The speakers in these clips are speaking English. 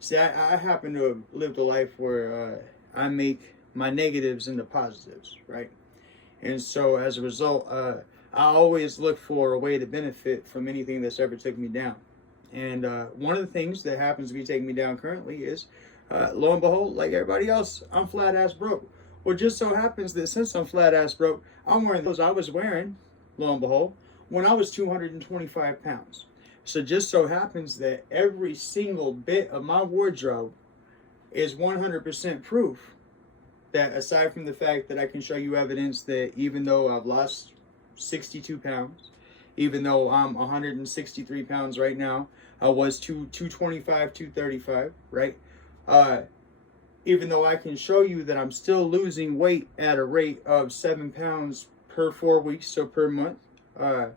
See, I happen to have lived a life where I make my negatives into positives, right? And so as a result, I always look for a way to benefit from anything that's ever took me down. And one of the things that happens to be taking me down currently is, lo and behold, like everybody else, I'm flat ass broke. Well, just so happens that since I'm flat ass broke, I'm wearing those I was wearing, lo and behold, when I was 225 pounds. So just so happens that every single bit of my wardrobe is 100% proof that, aside from the fact that I can show you evidence that even though I've lost 62 pounds, even though I'm 163 pounds right now, I was 225, 235, right? Even though I can show you that I'm still losing weight at a rate of 7 pounds per 4 weeks, so per month, I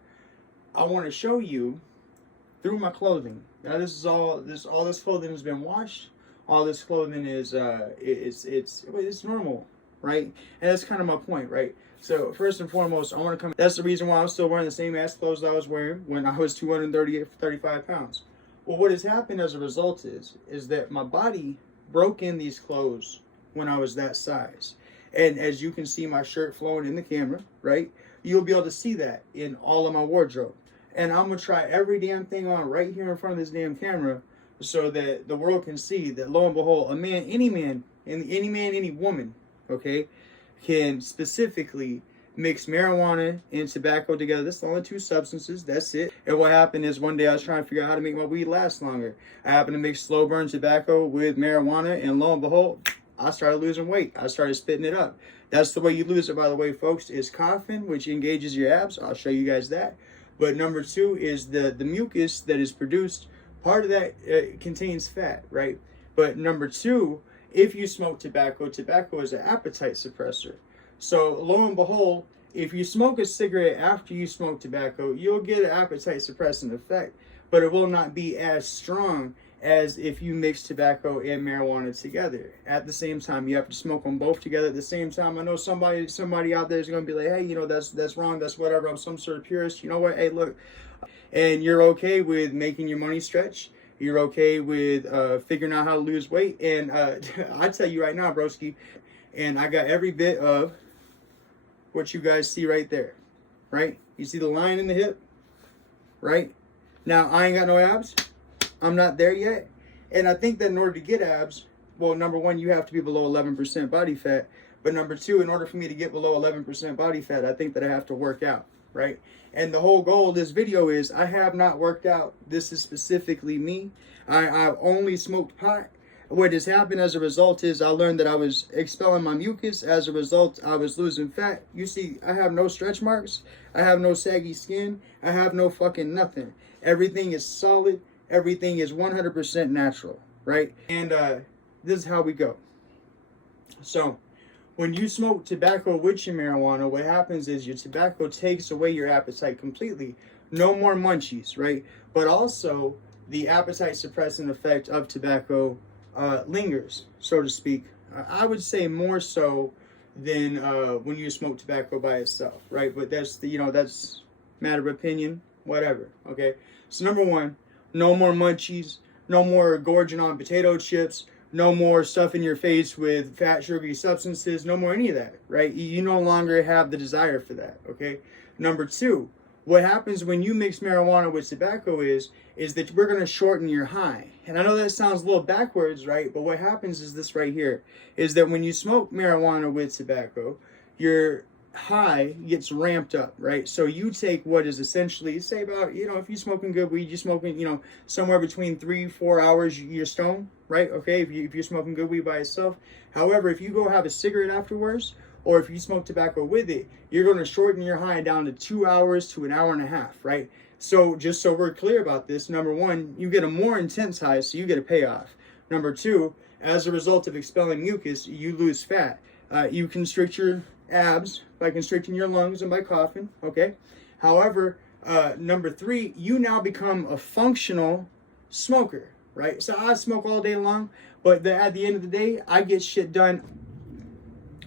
want to show you through my clothing. Now this clothing has been washed. All this clothing is it's normal, right? And that's kind of my point, right? So first and foremost, I want to come. That's the reason why I'm still wearing the same ass clothes that I was wearing when I was 35 pounds. Well, what has happened as a result is that my body broke in these clothes when I was that size. And as you can see my shirt flowing in the camera, right? You'll be able to see that in all of my wardrobe. And I'm going to try every damn thing on right here in front of this damn camera so that the world can see that, lo and behold, any woman, okay, can specifically mix marijuana and tobacco together. That's the only two substances. That's it. And what happened is one day I was trying to figure out how to make my weed last longer. I happened to mix slow burn tobacco with marijuana, and lo and behold, I started losing weight. I started spitting it up. That's the way you lose it, by the way, folks, is coughing, which engages your abs. I'll show you guys that. But number two is the mucus that is produced. Part of that contains fat, right? But number two, if you smoke tobacco, tobacco is an appetite suppressor. So lo and behold, if you smoke a cigarette after you smoke tobacco, you'll get an appetite suppressant effect, but it will not be as strong as if you mix tobacco and marijuana together at the same time. You have to smoke them both together at the same time. I know somebody out there is going to be like, hey, that's wrong, that's whatever, I'm some sort of purist. You know what? Hey, look, and you're okay with making your money stretch. You're okay with figuring out how to lose weight. And I tell you right now, broski, and I got every bit of what you guys see right there, right? You see the line in the hip, right? Now, I ain't got no abs. I'm not there yet. And I think that in order to get abs, well, number one, you have to be below 11% body fat. But number two, in order for me to get below 11% body fat, I think that I have to work out, right? And the whole goal of this video is I have not worked out. This is specifically me. I've only smoked pot. What has happened as a result is I learned that I was expelling my mucus. As a result, I was losing fat. You see, I have no stretch marks. I have no saggy skin. I have no fucking nothing. Everything is solid. Everything is 100% natural, right? And this is how we go. So when you smoke tobacco with your marijuana, what happens is your tobacco takes away your appetite completely. No more munchies, right? But also the appetite suppressant effect of tobacco lingers, so to speak. I would say more so than when you smoke tobacco by itself, right? But that's that's matter of opinion, whatever. Okay. So number one, no more munchies, no more gorging on potato chips, no more stuff in your face with fat, sugary substances, no more any of that, right? You no longer have the desire for that, okay? Number two, what happens when you mix marijuana with tobacco is that we're going to shorten your high. And I know that sounds a little backwards, right? But what happens is this right here, is that when you smoke marijuana with tobacco, your high gets ramped up, right? So you take what is essentially, say about, if you're smoking good weed, you're smoking, somewhere between 3-4 hours, you're stoned, right? Okay, if you're smoking good weed by itself. However, if you go have a cigarette afterwards, or if you smoke tobacco with it, you're going to shorten your high down to 2 hours to an hour and a half, right? So just so we're clear about this, number one, you get a more intense high, so you get a payoff. Number two, as a result of expelling mucus, you lose fat. You constrict your abs by constricting your lungs and by coughing, okay? However, number three, you now become a functional smoker, right? So I smoke all day long, but at the end of the day, I get shit done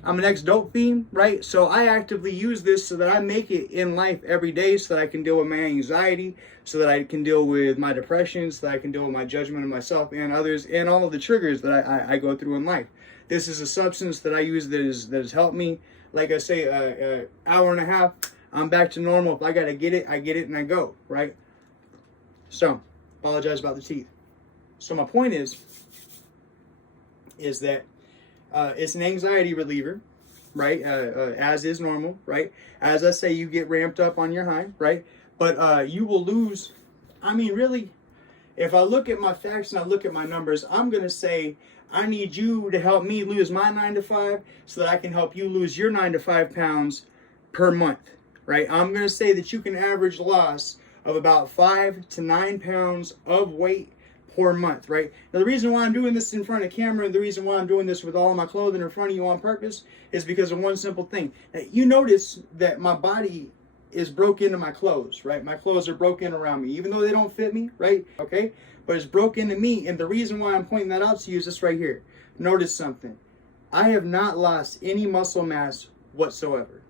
I'm an ex-dope fiend, right? So I actively use this so that I make it in life every day so that I can deal with my anxiety, so that I can deal with my depression, so that I can deal with my judgment of myself and others, and all of the triggers that I go through in life. This is a substance that I use that has helped me. Like I say, hour and a half, I'm back to normal. If I got to get it, I get it and I go, right? So, apologize about the teeth. So my point is that it's an anxiety reliever, right? As is normal, right? As I say, you get ramped up on your high, right? But you will lose. I mean, really, if I look at my facts and I look at my numbers, I'm going to say I need you to help me lose my 9 to 5 so that I can help you lose your 9 to 5 pounds per month, right? I'm going to say that you can average loss of about 5 to 9 pounds of weight per month, right? Now, the reason why I'm doing this in front of camera and the reason why I'm doing this with all of my clothing in front of you on purpose is because of one simple thing. Now, you notice that my body is broke into my clothes, right? My clothes are broken around me, even though they don't fit me, right? Okay? But it's broken into me, and the reason why I'm pointing that out to you is this right here. Notice something. I have not lost any muscle mass whatsoever,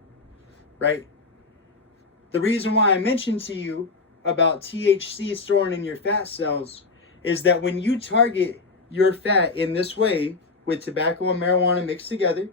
right? The reason why I mentioned to you about THC storing in your fat cells is that when you target your fat in this way with tobacco and marijuana mixed together,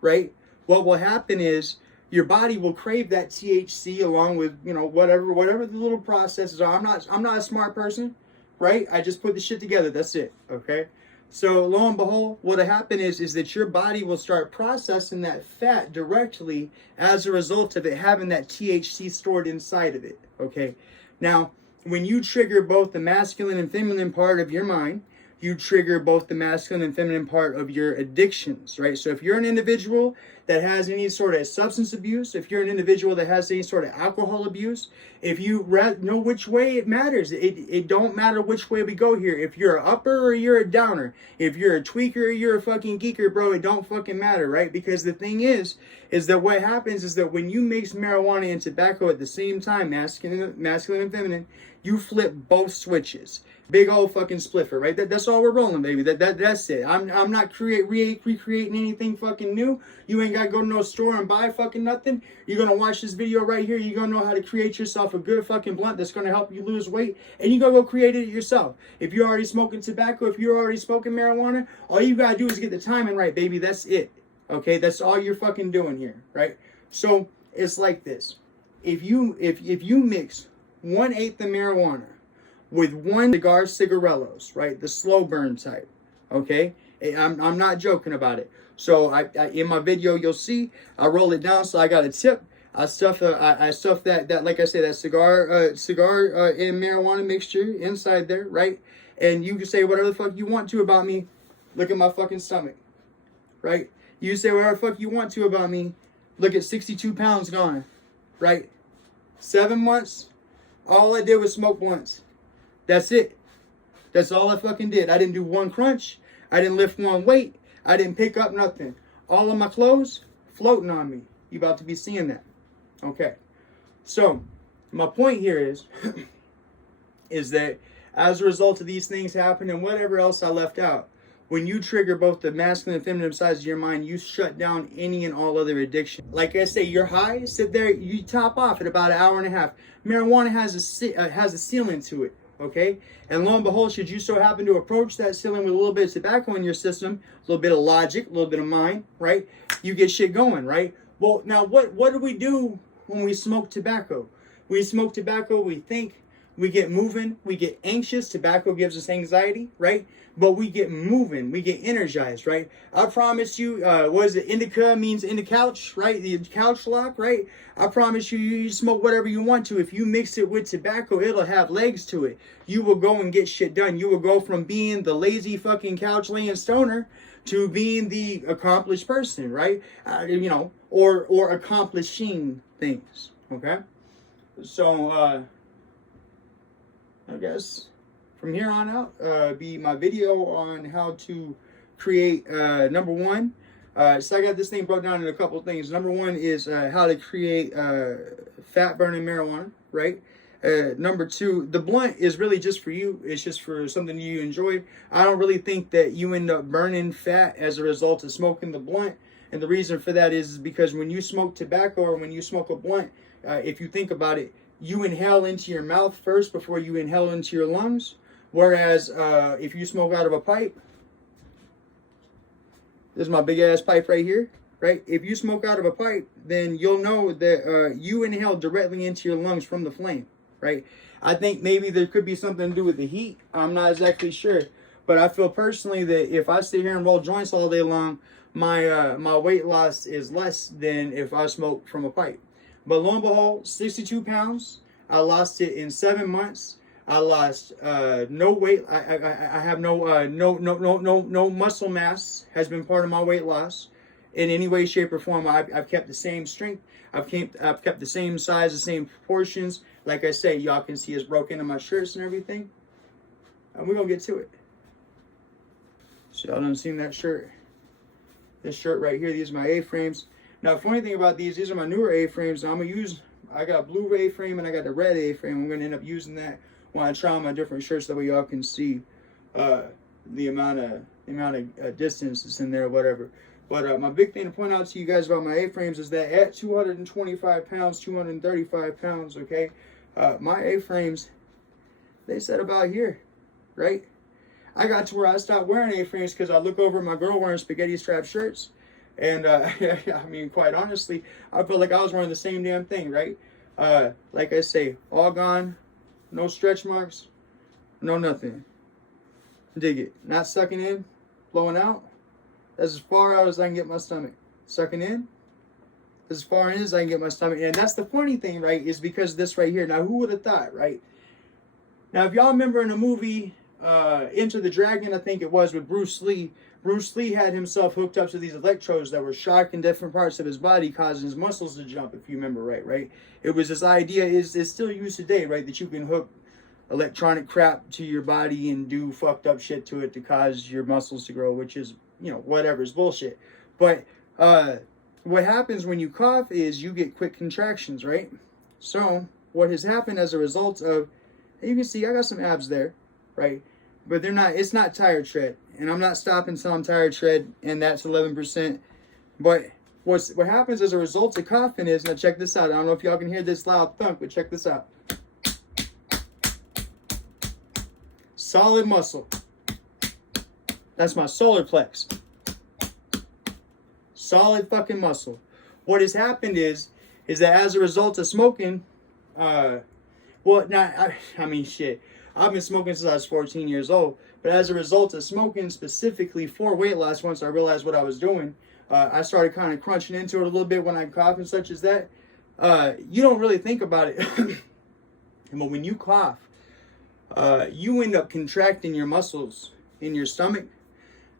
right? What will happen is your body will crave that THC along with, you know, whatever the little processes are. I'm not a smart person, right? I just put the shit together. That's it. Okay. So lo and behold, what'll happen is that your body will start processing that fat directly as a result of it having that THC stored inside of it. Okay. Now, when you trigger both the masculine and feminine part of your mind, you trigger both the masculine and feminine part of your addictions, right? So if you're an individual that has any sort of substance abuse, if you're an individual that has any sort of alcohol abuse, if you know which way it matters, it don't matter which way we go here. If you're an upper or you're a downer, if you're a tweaker or you're a fucking geeker, bro, it don't fucking matter, right? Because the thing is that what happens is that when you mix marijuana and tobacco at the same time, masculine and feminine, you flip both switches. Big old fucking spliffer, right? That's all we're rolling, baby. That's it. I'm not recreating anything fucking new. You ain't gotta go to no store and buy fucking nothing. You're gonna watch this video right here. You're gonna know how to create yourself a good fucking blunt that's gonna help you lose weight, and you gonna go create it yourself. If you're already smoking tobacco, if you're already smoking marijuana, all you gotta do is get the timing right, baby. That's it. Okay, that's all you're fucking doing here, right? So it's like this. If you mix 1/8 of marijuana with 1 cigarillos, right? The slow burn type, okay? I'm not joking about it. So I in my video, you'll see, I roll it down, so I got a tip. I stuff that like I said, that cigar and marijuana mixture inside there, right? And you can say whatever the fuck you want to about me. Look at my fucking stomach, right? You say whatever the fuck you want to about me. Look at 62 pounds gone, right? 7 months, all I did was smoke once. That's it. That's all I fucking did. I didn't do one crunch. I didn't lift one weight. I didn't pick up nothing. All of my clothes floating on me. You about to be seeing that. Okay. So, my point here is that as a result of these things happening and whatever else I left out, when you trigger both the masculine and feminine sides of your mind, you shut down any and all other addiction. Like I say, you're high, sit there, you top off at about 1.5 hours. Marijuana has a ceiling to it. Okay, and lo and behold, should you so happen to approach that ceiling with a little bit of tobacco in your system, a little bit of logic, a little bit of mind, right? You get shit going, right? Well, now what do we do when we smoke tobacco? We smoke tobacco, we think, we get moving, we get anxious. Tobacco gives us anxiety, right? But we get moving, we get energized, right? I promise you, what is it? Indica means in the couch, right? The couch lock, right? I promise you, you smoke whatever you want to. If you mix it with tobacco, it'll have legs to it. You will go and get shit done. You will go from being the lazy fucking couch laying stoner to being the accomplished person, right? You know, or accomplishing things, okay? So, I guess from here on out, be my video on how to create, number one. So I got this thing broke down in a couple of things. Number one is how to create fat burning marijuana, right? Number two, the blunt is really just for you. It's just for something you enjoy. I don't really think that you end up burning fat as a result of smoking the blunt. And the reason for that is because when you smoke tobacco or when you smoke a blunt, if you think about it, you inhale into your mouth first before you inhale into your lungs. Whereas if you smoke out of a pipe, this is my big ass pipe right here, right? If you smoke out of a pipe, then you'll know that you inhale directly into your lungs from the flame, right? I think maybe there could be something to do with the heat. I'm not exactly sure. But I feel personally that if I sit here and roll joints all day long, my weight loss is less than if I smoke from a pipe. But lo and behold, 62 pounds. I lost it in 7 months. I lost no weight. I have no muscle mass has been part of my weight loss in any way, shape, or form. I've kept the same strength. I've kept the same size, the same proportions. Like I say, y'all can see it's broken into my shirts and everything. And we're gonna get to it. So y'all done seen that shirt? This shirt right here. These are my A-frames. Now, funny thing about these are my newer A-frames. I'm gonna use. I got a blue A-frame and I got the red A-frame. I'm gonna end up using that when I try on my different shirts, that way y'all can see the amount of distance that's in there, or whatever. But my big thing to point out to you guys about my A-frames is that at 225 pounds, 235 pounds, okay, my A-frames, they set about here, right? I got to where I stopped wearing A-frames because I look over at my girl wearing spaghetti strap shirts. And I mean, quite honestly, I felt like I was wearing the same damn thing, right? Like I say, all gone. No stretch marks, no nothing. Dig it. Not sucking in, blowing out. That's as far out as I can get my stomach. Sucking in, as far in as I can get my stomach. And that's the funny thing, right, is because of this right here. Now, who would have thought, right? Now, if y'all remember in the movie Enter the Dragon, I think it was, with Bruce Lee had himself hooked up to these electrodes that were shocking different parts of his body, causing his muscles to jump, if you remember right? It was this idea, is still used today, right, that you can hook electronic crap to your body and do fucked up shit to it to cause your muscles to grow, which is, you know, whatever, is bullshit. But what happens when you cough is you get quick contractions, right? So what has happened as a result of, you can see I got some abs there, right? But they're not, it's not tire tread. And I'm not stopping until I'm tire tread, and that's 11%. But what happens as a result of coughing is, now check this out. I don't know if y'all can hear this loud thunk, but check this out. Solid muscle. That's my solar plex. Solid fucking muscle. What has happened is that as a result of smoking, I mean, shit. I've been smoking since I was 14 years old. But as a result of smoking specifically for weight loss, once I realized what I was doing, I started kind of crunching into it a little bit when I cough and such as that. You don't really think about it. But when you cough, you end up contracting your muscles in your stomach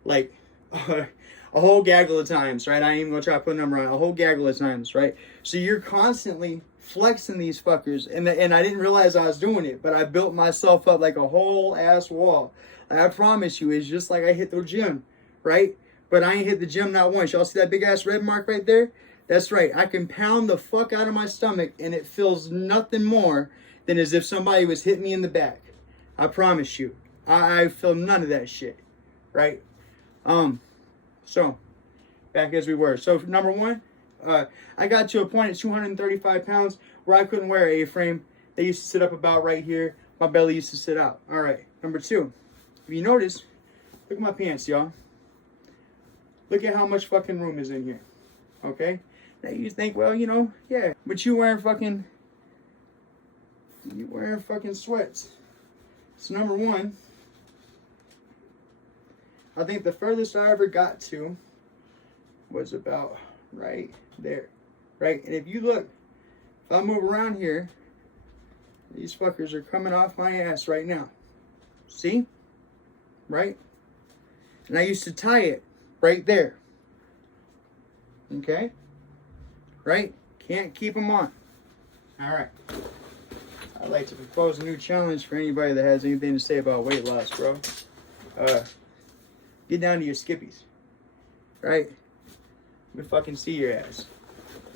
like a whole gaggle of times, right? I ain't even gonna try to put a number on it. A whole gaggle of times, right? So you're constantly flexing these fuckers, and I didn't realize I was doing it, but I built myself up like a whole ass wall. And I promise you, it's just like I hit the gym, right? But I ain't hit the gym not once. Y'all see that big ass red mark right there? That's right. I can pound the fuck out of my stomach, and it feels nothing more than as if somebody was hitting me in the back. I promise you. I feel none of that shit, right? So back as we were. So number one, I got to a point at 235 pounds where I couldn't wear an A-frame. They used to sit up about right here. My belly used to sit out. All right. Number two, if you notice, look at my pants, y'all. Look at how much fucking room is in here. Okay? Now you think, well, you know, yeah, but you wearing fucking sweats. So number one, I think the furthest I ever got to was about right there, right? And if you look, if I move around here, these fuckers are coming off my ass right now. See? Right? And I used to tie it right there. Okay? Right? Can't keep them on. All right. I'd like to propose a new challenge for anybody that has anything to say about weight loss, bro. Get down to your skippies. Right? We fucking see your ass.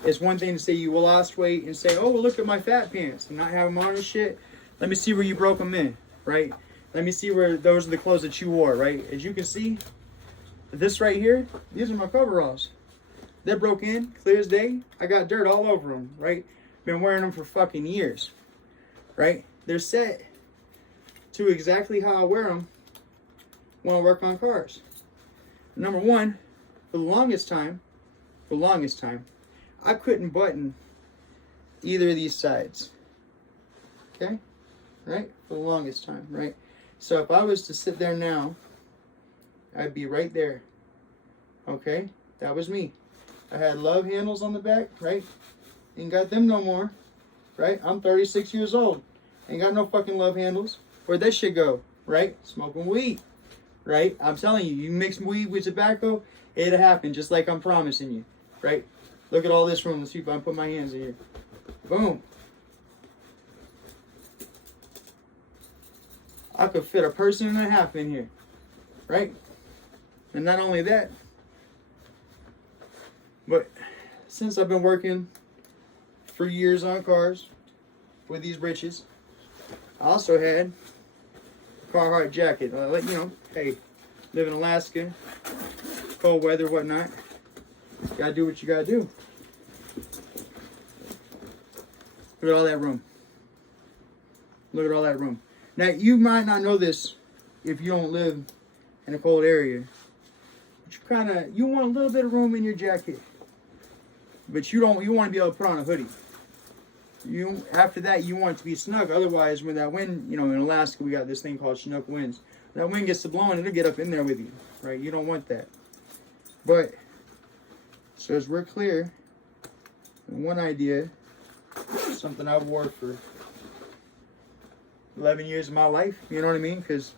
It's one thing to say you lost weight and say, oh, well, look at my fat pants and not have them on and shit. Let me see where you broke them in, right? Let me see where those are the clothes that you wore, right? As you can see, this right here, these are my coveralls. They broke in, clear as day. I got dirt all over them, right? Been wearing them for fucking years, right? They're set to exactly how I wear them when I work on cars. Number one, for the longest time, I couldn't button either of these sides. Okay? Right? For the longest time, right? So if I was to sit there now, I'd be right there. Okay? That was me. I had love handles on the back, right? Ain't got them no more. Right? I'm 36 years old. Ain't got no fucking love handles. Where'd that shit go? Right? Smoking weed. Right? I'm telling you, you mix weed with tobacco, it'll happen, just like I'm promising you. Right? Look at all this room. Let's see if I can put my hands in here. Boom. I could fit a person and a half in here. Right? And not only that, but since I've been working for years on cars with these riches, I also had a Carhartt jacket. Like, you know, hey, live in Alaska, cold weather, whatnot. Gotta do what you gotta do. Look at all that room. Look at all that room. Now, you might not know this if you don't live in a cold area. But you want a little bit of room in your jacket. But you want to be able to put on a hoodie. After that, you want it to be snug. Otherwise, when that wind, you know, in Alaska, we got this thing called Chinook winds. That wind gets to blowing, it'll get up in there with you, right? You don't want that. But, so as we're clear, one idea, something I wore for 11 years of my life, you know what I mean? Because,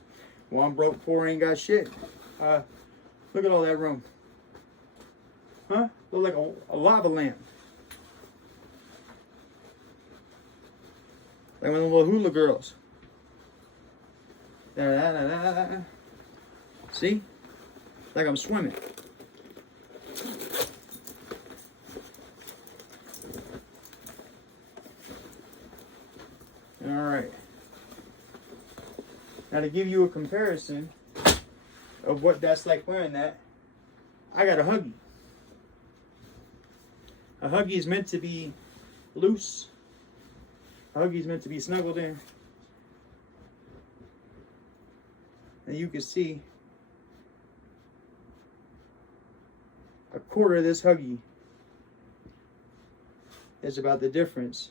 well, I'm broke, poor, ain't got shit. Look at all that room. Huh? Look like a lava lamp. Like one of the little hula girls. Da, da, da, da, da. See? Like I'm swimming. Alright. Now to give you a comparison of what that's like wearing that, I got a Huggy. A Huggy is meant to be loose. A Huggy is meant to be snuggled in. And you can see a quarter of this Huggy is about the difference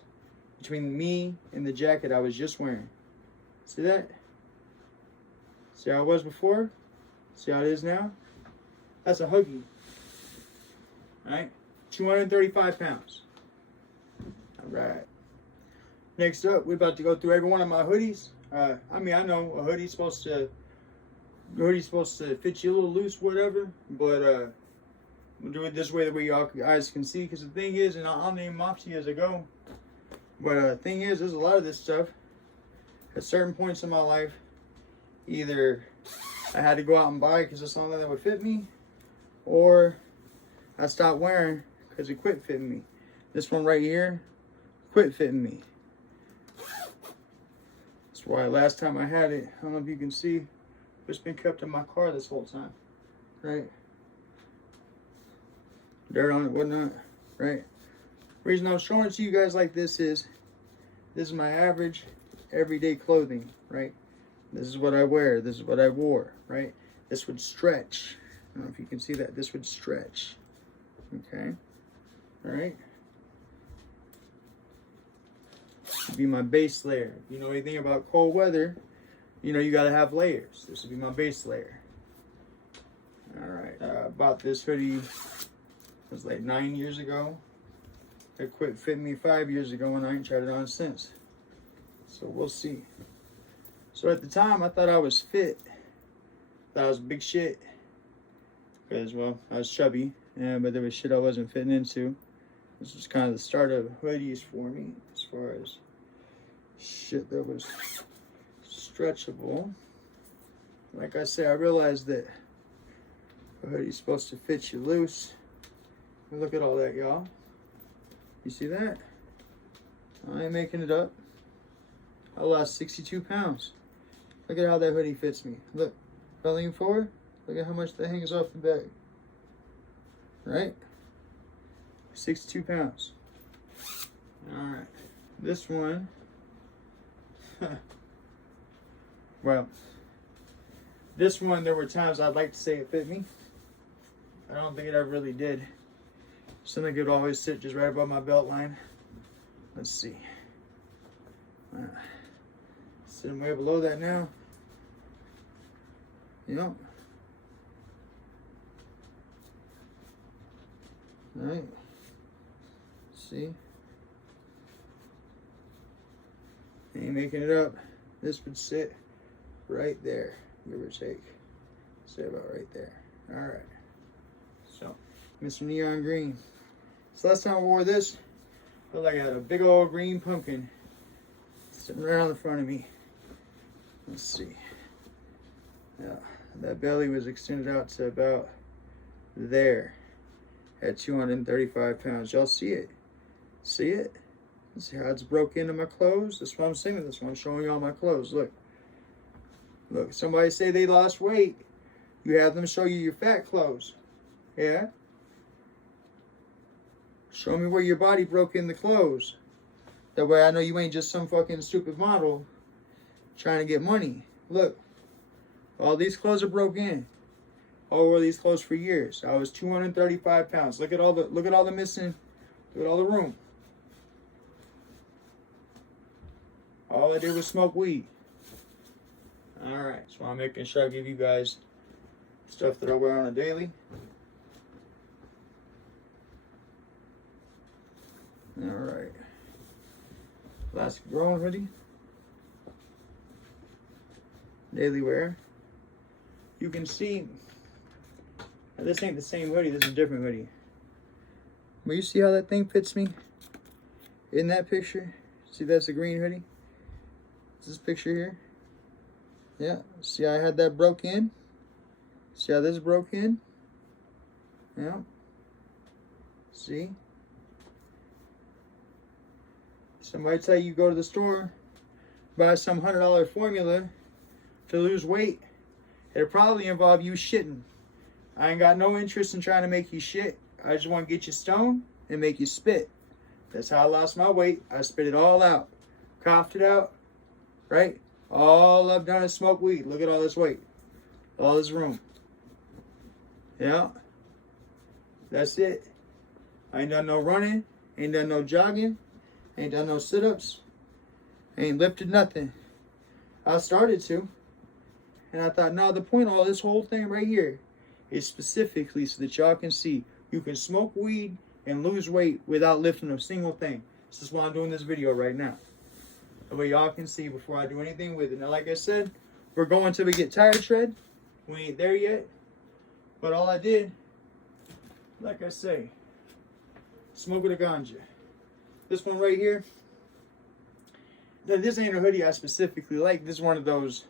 between me and the jacket I was just wearing. See that? See how it was before? See how it is now? That's a Huggy. Alright? 235 pounds. Alright. Next up, we're about to go through every one of my hoodies. I know a hoodie's supposed to fit you a little loose, whatever, but we'll do it this way, the way you guys can see, because the thing is, and I'll name them off to you as I go, but the thing is, there's a lot of this stuff at certain points in my life, either I had to go out and buy because it's something that would fit me, or I stopped wearing because it quit fitting me. This one right here quit fitting me. That's why last time I had it, I don't know if you can see, it's been kept in my car this whole time, right? Dirt on it, whatnot, right? Reason I'm showing it to you guys like this is my average everyday clothing, right? This is what I wear. This is what I wore, right? This would stretch. I don't know if you can see that. This would stretch. Okay. All right. This would be my base layer. If you know anything about cold weather, you know you got to have layers. This would be my base layer. All right. I bought this hoodie, it was like 9 years ago. It quit fitting me 5 years ago, and I ain't tried it on since. So we'll see. So at the time, I thought I was fit. Thought I was big shit. Because, well, I was chubby. Yeah, but there was shit I wasn't fitting into. This was kind of the start of hoodies for me. As far as shit that was stretchable. Like I say, I realized that a hoodie's supposed to fit you loose. Look at all that, y'all. You see that? I ain't making it up. I lost 62 pounds. Look at how that hoodie fits me. Look, if I lean forward, look at how much that hangs off the back. Right? 62 pounds. All right. This one, well, this one, there were times I'd like to say it fit me. I don't think it ever really did. Something could always sit just right above my belt line. Let's see. Sitting way below that now. Yep. All right. See? Ain't making it up. This would sit right there, give or take. Say about right there. All right. So, Mr. Neon Green. So last time I wore this, I looked like I had a big old green pumpkin sitting right on the front of me. Let's see. Yeah, that belly was extended out to about there at 235 pounds. Y'all see it? See it? See how it's broke into my clothes? That's why I'm saying this one. I'm showing you all my clothes. Look. Look, somebody say they lost weight. You have them show you your fat clothes. Yeah? Show me where your body broke in the clothes. That way I know you ain't just some fucking stupid model trying to get money. Look. All these clothes are broke in. I wore these clothes for years. I was 235 pounds. Look at all the missing. Look at all the room. All I did was smoke weed. Alright, so I'm making sure I give you guys stuff that I wear on a daily. Alright. Alaska Growing hoodie. Daily wear. You can see, this ain't the same hoodie, this is a different hoodie. But you see how that thing fits me? In that picture? See, that's a green hoodie? This picture here. Yeah, see I had that broke in? See how this broke in? Yeah. See? Somebody tell you go to the store, buy some $100 formula to lose weight. It'll probably involve you shitting. I ain't got no interest in trying to make you shit. I just want to get you stoned and make you spit. That's how I lost my weight. I spit it all out. Coughed it out. Right? All I've done is smoke weed. Look at all this weight. All this room. Yeah. That's it. I ain't done no running. Ain't done no jogging. Ain't done no sit-ups. Ain't lifted nothing. I started to. And I thought, no, the point of all this whole thing right here is specifically so that y'all can see you can smoke weed and lose weight without lifting a single thing. This is why I'm doing this video right now. That way y'all can see before I do anything with it. Now, like I said, we're going till we get tired shred. We ain't there yet. But all I did, like I say, smoke with a ganja. This one right here, this ain't a hoodie I specifically like. This is one of those,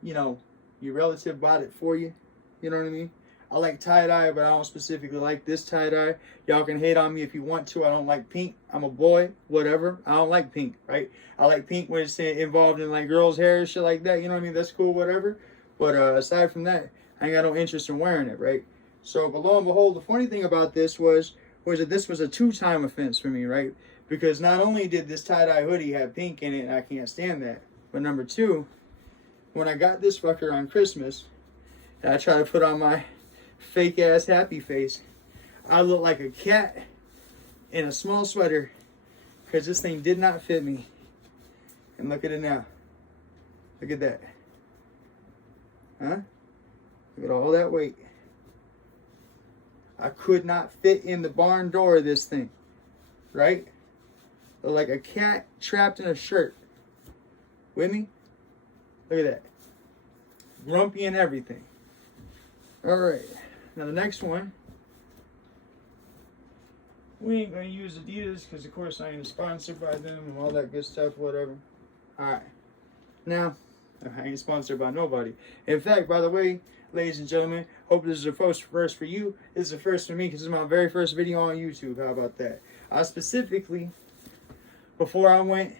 you know, your relative bought it for you. You know what I mean? I like tie-dye, but I don't specifically like this tie-dye. Y'all can hate on me if you want to. I don't like pink. I'm a boy, whatever. I don't like pink, right? I like pink when it's involved in like girls' hair and shit like that. You know what I mean? That's cool, whatever. But aside from that, I ain't got no interest in wearing it, right? So, but lo and behold, the funny thing about this was that this was a two-time offense for me, right? Because not only did this tie-dye hoodie have pink in it, and I can't stand that, but number two, when I got this fucker on Christmas, and I tried to put on my fake-ass happy face, I looked like a cat in a small sweater because this thing did not fit me. And look at it now. Look at that. Huh? Look at all that weight. I could not fit in the barn door of this thing. Right? Like a cat trapped in a shirt. With me? Look at that. Grumpy and everything. Alright. Now the next one. We ain't going to use Adidas because of course I ain't sponsored by them and all that good stuff, whatever. Alright. Now, I ain't sponsored by nobody. In fact, by the way, ladies and gentlemen, hope this is a first for you. This is a first for me because this is my very first video on YouTube. How about that? I specifically, before I went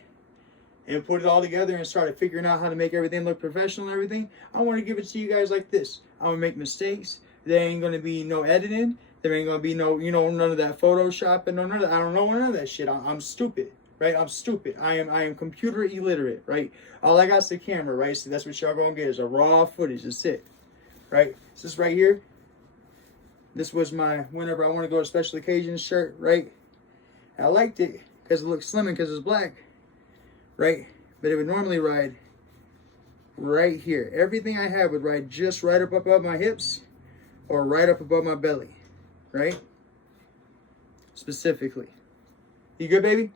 and put it all together and started figuring out how to make everything look professional and everything, I want to give it to you guys like this. I'm going to make mistakes. There ain't going to be no editing. There ain't gonna be no, none of that Photoshopping, none of that. I don't know none of that shit. I'm stupid, right? I'm stupid. I am computer illiterate, right? All I got's the camera, right? So that's what y'all gonna get is a raw footage. That's it, right? So this right here, this was my whenever I want to go to special occasions shirt, right? I liked it because it looked slimming because it's black, right? But it would normally ride right here. Everything I had would ride just right up above my hips or right up above my belly, right? Specifically. You good, baby?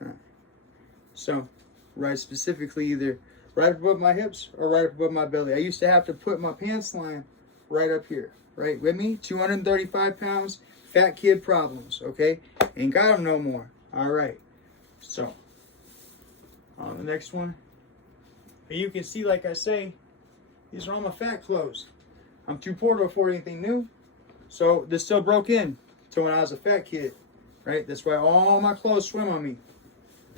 All right. So, right specifically either right above my hips or right above my belly. I used to have to put my pants line right up here, right? With me, 235 pounds, fat kid problems, okay? Ain't got them no more. All right. So, on the next one, you can see, like I say, these are all my fat clothes. I'm too poor to afford anything new, so this still broke in to when I was a fat kid, right? That's why all my clothes swim on me,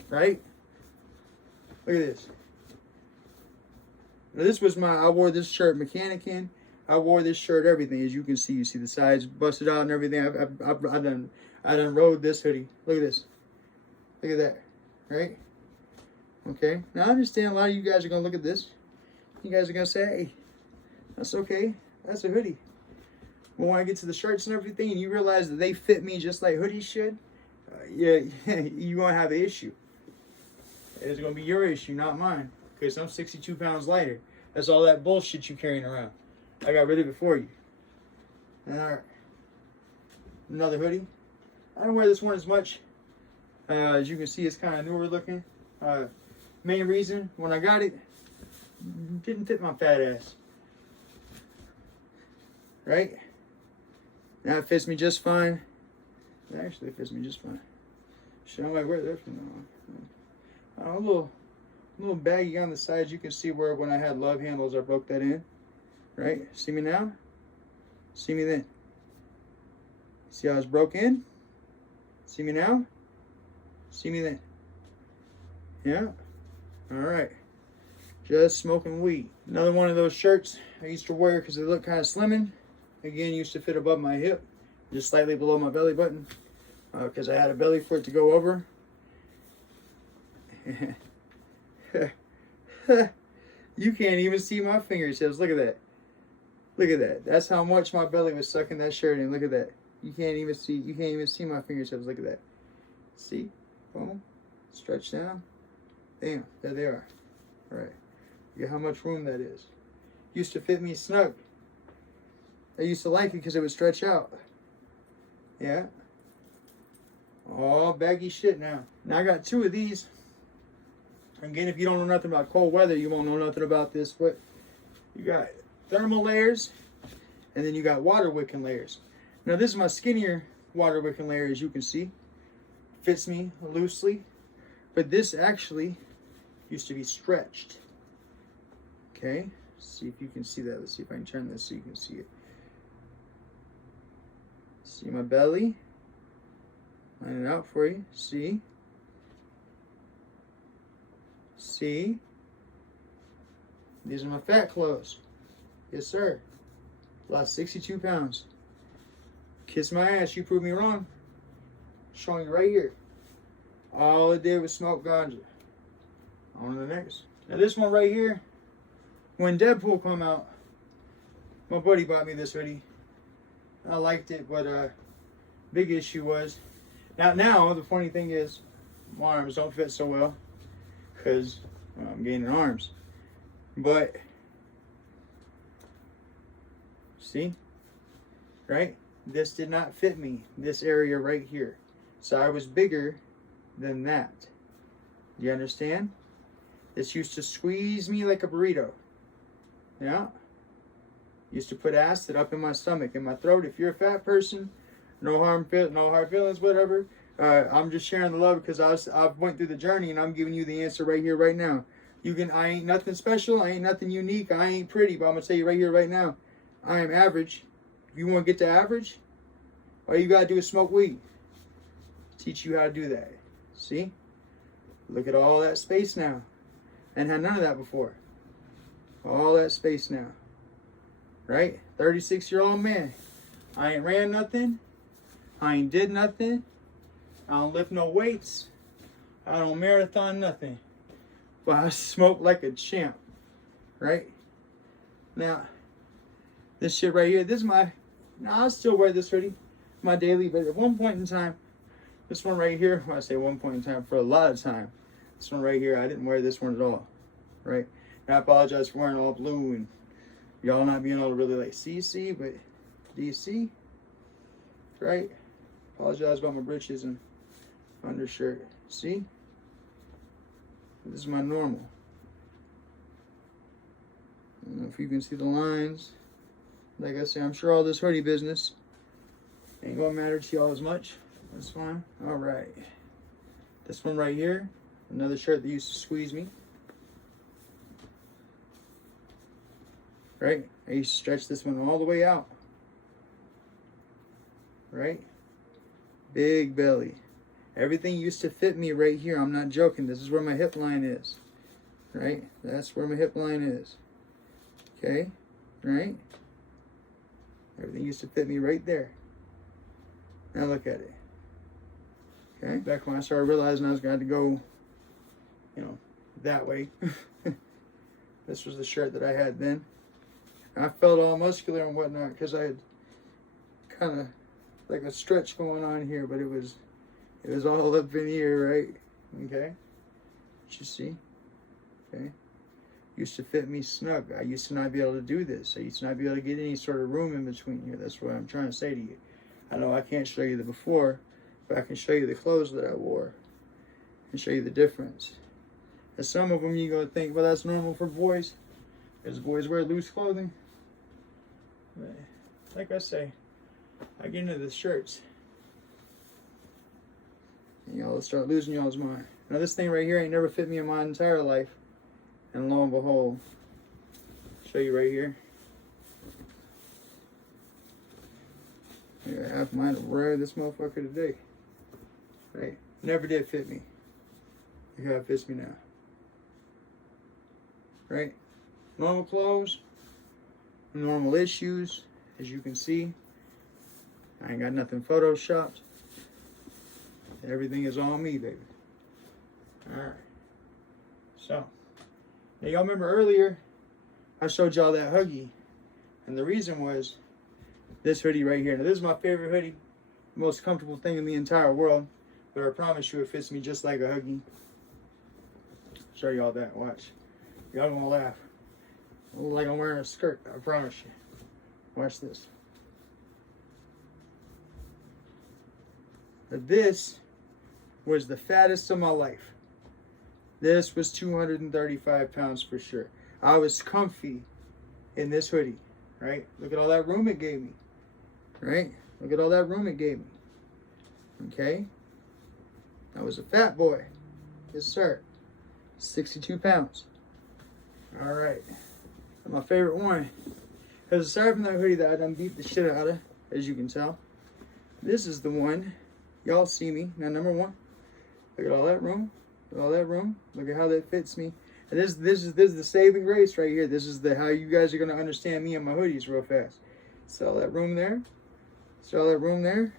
right? Look at this. Now this was I wore this shirt mechanicking. I wore this shirt everything. As you can see, the sides busted out and everything. I done rode this hoodie. Look at this. Look at that, right? Okay. Now I understand a lot of you guys are gonna look at this. You guys are gonna say, "Hey, that's okay. That's a hoodie." But when I get to the shirts and everything, and you realize that they fit me just like hoodies should, yeah, you're gonna have an issue. It's gonna be your issue, not mine. Because I'm 62 pounds lighter. That's all that bullshit you carrying around. I got rid of it for you. Alright. Another hoodie. I don't wear this one as much. As you can see, it's kind of newer looking. Main reason, when I got it, didn't fit my fat ass. Right? Now it fits me just fine. Actually, it fits me just fine. Shit, I might wear that from now on. A little baggy on the sides. You can see where when I had love handles, I broke that in. Right? See me now? See me then. See how it's broke in? See me now? See me then. Yeah? Alright. Just smoking weed. Another one of those shirts I used to wear because they look kind of slimming. Again, used to fit above my hip, just slightly below my belly button, because I had a belly for it to go over. You can't even see my fingertips. Look at that. Look at that. That's how much my belly was sucking that shirt in. Look at that. You can't even see my fingertips. Look at that. See? Boom. Stretch down. Damn. There they are. All right. Look at how much room that is. Used to fit me snug. I used to like it because it would stretch out. Yeah. All baggy shit now. Now I got two of these. Again, if you don't know nothing about cold weather, you won't know nothing about this. But you got thermal layers, and then you got water wicking layers. Now this is my skinnier water wicking layer, as you can see. Fits me loosely. But this actually used to be stretched. Okay. See if you can see that. Let's see if I can turn this so you can see it. See my belly? Line it out for you. See? See? These are my fat clothes. Yes, sir. Lost 62 pounds. Kiss my ass. You proved me wrong. Showing you right here. All it did was smoke ganja. On to the next. Now this one right here, when Deadpool come out, my buddy bought me this hoodie. I liked it, but big issue was, now the funny thing is, my arms don't fit so well, because I'm gaining arms. But, see? Right? This did not fit me, this area right here. So I was bigger than that. Do you understand? This used to squeeze me like a burrito. Yeah? Used to put acid up in my stomach, in my throat. If you're a fat person, no hard feelings, whatever. I'm just sharing the love because I went through the journey and I'm giving you the answer right here, right now. I ain't nothing special. I ain't nothing unique. I ain't pretty, but I'm going to tell you right here, right now. I am average. If you want to get to average, all you got to do is smoke weed. Teach you how to do that. See? Look at all that space now. And had none of that before. All that space now. right? 36-year-old man. I ain't ran nothing. I ain't did nothing. I don't lift no weights. I don't marathon nothing. But I smoke like a champ, right? Now, this shit right here, this is my, now I still wear this hoodie, my daily, but at one point in time, this one right here, when I say one point in time, for a lot of time, this one right here, I didn't wear this one at all, right? And I apologize for wearing all blue and y'all not being able to really like see, but do you see? Right? Apologize about my britches and undershirt. See? This is my normal. I don't know if you can see the lines. Like I say, I'm sure all this hoodie business ain't gonna matter to y'all as much. That's fine. All right. This one right here, another shirt that used to squeeze me. Right? I used to stretch this one all the way out. Right? Big belly. Everything used to fit me right here. I'm not joking. This is where my hip line is. Right? That's where my hip line is. Okay? Right? Everything used to fit me right there. Now look at it. Okay? Back when I started realizing I was going to go, you know, that way. This was the shirt that I had then. I felt all muscular and whatnot because I had kind of like a stretch going on here, but it was all up in here, right? Okay, you see? Okay, used to fit me snug. I used to not be able to do this. I used to not be able to get any sort of room in between here. That's what I'm trying to say to you. I know I can't show you the before, but I can show you the clothes that I wore and show you the difference. And some of them you're gonna think, well, that's normal for boys, because boys wear loose clothing. But like I say, I get into the shirts, and y'all start losing y'all's mind. Now this thing right here ain't never fit me in my entire life, and lo and behold, show you right here. I have mine to wear this motherfucker today. Right? Never did fit me. Look how it fits me now. Right? Normal clothes, normal issues, as you can see. I ain't got nothing photoshopped. Everything is on me, baby. Alright. So, now y'all remember earlier, I showed y'all that Huggy. And the reason was this hoodie right here. Now this is my favorite hoodie. The most comfortable thing in the entire world. But I promise you it fits me just like a Huggy. Show y'all that, watch. Y'all gonna laugh. I look like I'm wearing a skirt, I promise you. Watch this. But this was the fattest of my life. This was 235 pounds for sure. I was comfy in this hoodie, right? Look at all that room it gave me, right? Look at all that room it gave me, okay? I was a fat boy, yes sir, 62 pounds. All right, and my favorite one, because aside from that hoodie that I done beat the shit out of, as you can tell, this is the one. Y'all see me. Now, number one, look at all that room. Look at all that room. Look at how that fits me. And this is the saving grace right here. This is the how you guys are going to understand me and my hoodies real fast. See all that room there? See all that room there?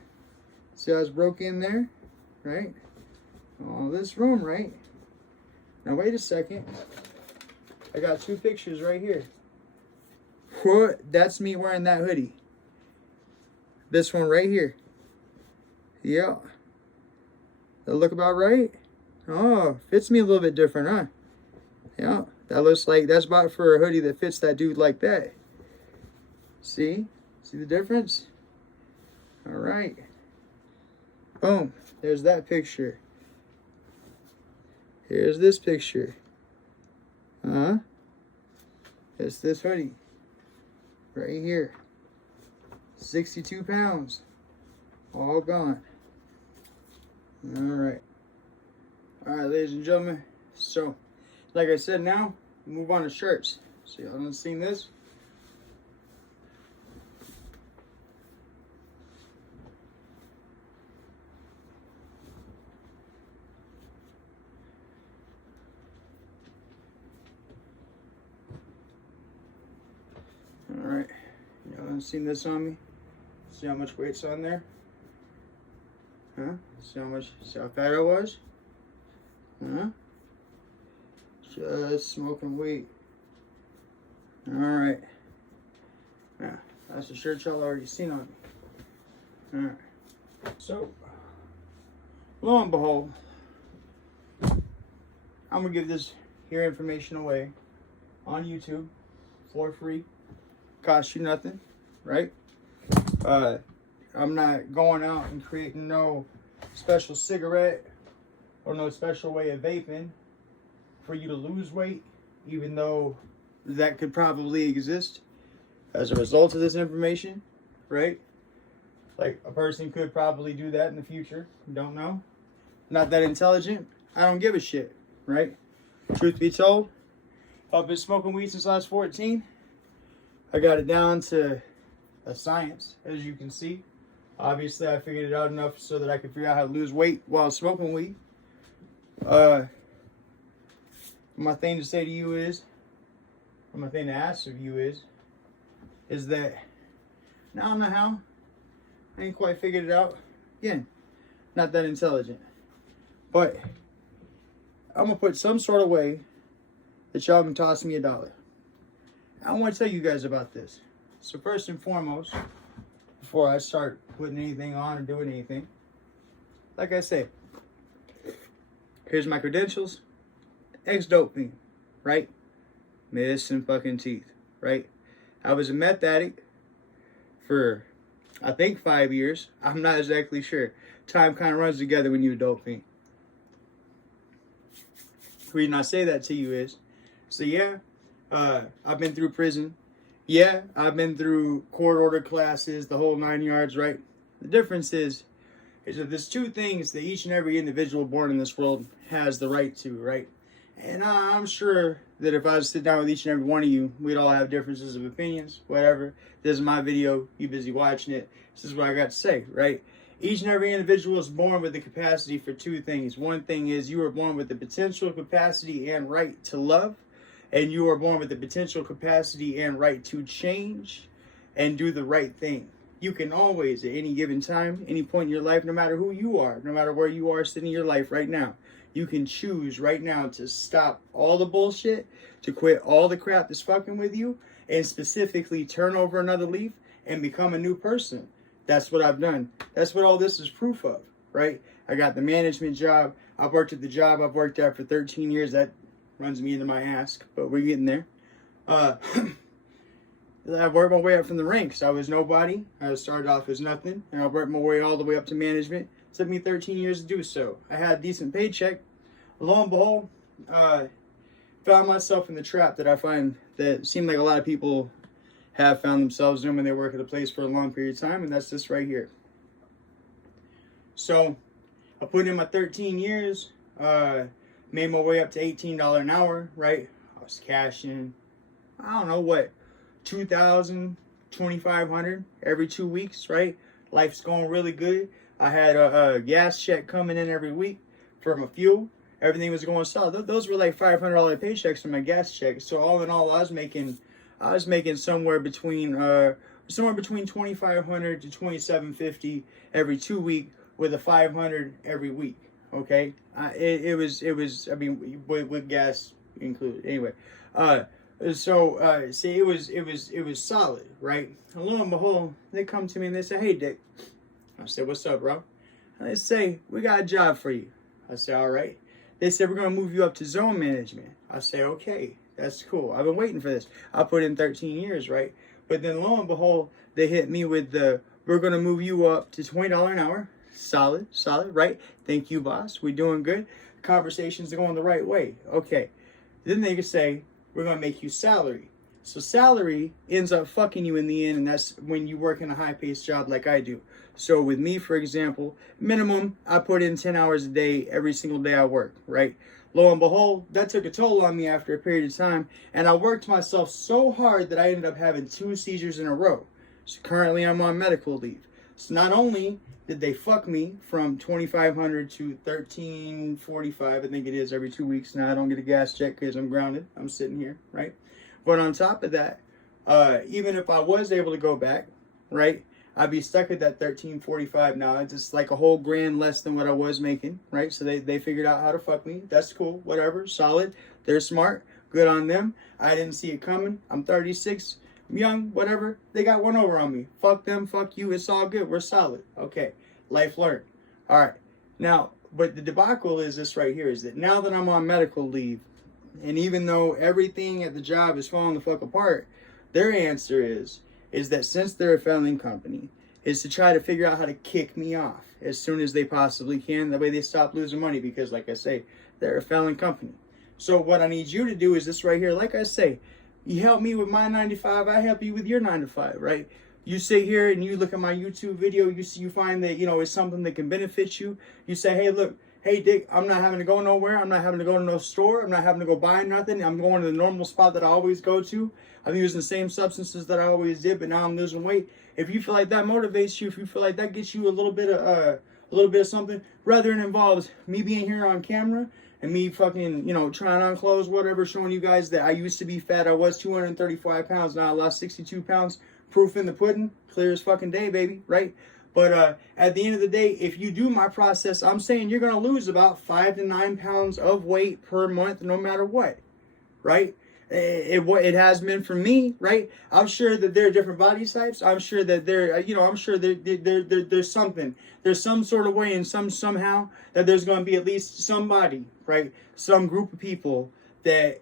See how it's broke in there? Right? All this room, right? Now, wait a second. I got two pictures right here. That's me wearing that hoodie. This one right here. Yeah. That look about right? Oh, fits me a little bit different, huh? Yeah. That looks like that's bought for a hoodie that fits that dude like that. See? See the difference? All right. Boom. There's that picture. Here's this picture. It's this hoodie. Right here. 62 pounds. All gone. Alright. Alright, ladies and gentlemen. So, like I said, now, move on to shirts. So, y'all done seen this? Alright. Seen this on me? See how much weight's on there? Huh? See how fat I was? Huh? Just smoking weed. Alright. Yeah, that's the shirt y'all already seen on me. Alright. So, lo and behold, I'm gonna give this here information away on YouTube for free. Cost you nothing, right? I'm not going out and creating no special cigarette or no special way of vaping for you to lose weight, even though that could probably exist as a result of this information, right? Like, a person could probably do that in the future. Don't know. Not that intelligent. I don't give a shit, right? Truth be told, I've been smoking weed since I was 14. I got it down to a science, as you can see. Obviously, I figured it out enough so that I could figure out how to lose weight while smoking weed. My thing to say to you is, or my thing to ask of you is that, I don't know how. I ain't quite figured it out. Again, not that intelligent. But I'm going to put some sort of way that y'all can toss me $1. I want to tell you guys about this. So first and foremost, before I start putting anything on or doing anything, like I say, here's my credentials. Ex-dope fiend, right? Missing fucking teeth, right? I was a meth addict for, I think, 5 years. I'm not exactly sure. Time kind of runs together when you're a dope fiend. The reason I say that to you is, so yeah, I've been through prison. Yeah, I've been through court order classes, the whole 9 yards, right? The difference is that there's two things that each and every individual born in this world has the right to, right? And I'm sure that if I was to sit down with each and every one of you, we'd all have differences of opinions, whatever. This is my video, you busy watching it. This is what I got to say, right? Each and every individual is born with the capacity for two things. One thing is you were born with the potential, capacity, and right to love. And you are born with the potential, capacity, and right to change and do the right thing. You can always, at any given time, any point in your life, no matter who you are, no matter where you are sitting in your life right now, you can choose right now to stop all the bullshit, to quit all the crap that's fucking with you, and specifically turn over another leaf and become a new person. That's what I've done. That's what all this is proof of, right? I got the management job. I've worked at the job I've worked at for 13 years. That runs me into my ass, but we're getting there. I've worked my way up from the ranks. I was nobody. I started off as nothing, and I worked my way all the way up to management. It took me 13 years to do so. I had a decent paycheck. Lo and behold, found myself in the trap that I find that seemed like a lot of people have found themselves in when they work at a place for a long period of time, and that's this right here. So I put in my 13 years, made my way up to $18 an hour, right? I was cashing, I don't know what, $2,000, $2,500 every 2 weeks, right? Life's going really good. I had a gas check coming in every week for my fuel. Everything was going solid. Those were like $500 paychecks for my gas check. So all in all, I was making somewhere between $2,500 to $2,750 every 2 weeks with a $500 every week. Okay, it was. I mean, with gas included. Anyway, see, it was solid, right? And lo and behold, they come to me and they say, "Hey, Dick." I said, "What's up, bro?" And they say, "We got a job for you." I said, "All right." They said, "We're gonna move you up to zone management." I say, "Okay, that's cool. I've been waiting for this. I put in 13 years, right?" But then lo and behold, they hit me with "We're gonna move you up to $20 an hour." Solid, right? Thank you, boss. We're doing good. Conversations are going the right way. Okay. Then they can say, "We're going to make you salary." So salary ends up fucking you in the end, and that's when you work in a high-paced job like I do. So with me, for example, minimum, I put in 10 hours a day every single day I work, right? Lo and behold, that took a toll on me after a period of time, and I worked myself so hard that I ended up having 2 seizures in a row. So currently I'm on medical leave. So not only did they fuck me from $2,500 to $1,345, I think it is, every 2 weeks now. I don't get a gas check because I'm grounded. I'm sitting here, right? But on top of that, even if I was able to go back, right, I'd be stuck at that 1345 now. It's just like a whole grand less than what I was making, right? So they figured out how to fuck me. That's cool, whatever, solid. They're smart, good on them. I didn't see it coming. I'm 36, I'm young, whatever. They got one over on me. Fuck them, fuck you. It's all good. We're solid. Okay, life learned. All right, now, but the debacle is this right here, is that now that I'm on medical leave, and even though everything at the job is falling the fuck apart, their answer is that since they're a failing company, is to try to figure out how to kick me off as soon as they possibly can. That way they stop losing money because, like I say, they're a failing company. So what I need you to do is this right here. Like I say, you help me with my 9 to 5, I help you with your 9 to 5, right? You sit here and you look at my YouTube video, you find that, it's something that can benefit you. You say, hey, look, hey, Dick, I'm not having to go nowhere. I'm not having to go to no store. I'm not having to go buy nothing. I'm going to the normal spot that I always go to. I'm using the same substances that I always did, but now I'm losing weight. If you feel like that motivates you, if you feel like that gets you a little bit of something, rather it involves me being here on camera and me fucking, trying on clothes, whatever, showing you guys that I used to be fat. I was 235 pounds. Now I lost 62 pounds. Proof in the pudding. Clear as fucking day, baby, right? But at the end of the day, if you do my process, I'm saying you're going to lose about 5 to 9 pounds of weight per month, no matter what, right? It has been for me, right? I'm sure that there are different body types. I'm sure that I'm sure there's something. There's some sort of way and somehow that there's going to be at least somebody, right? Some group of people that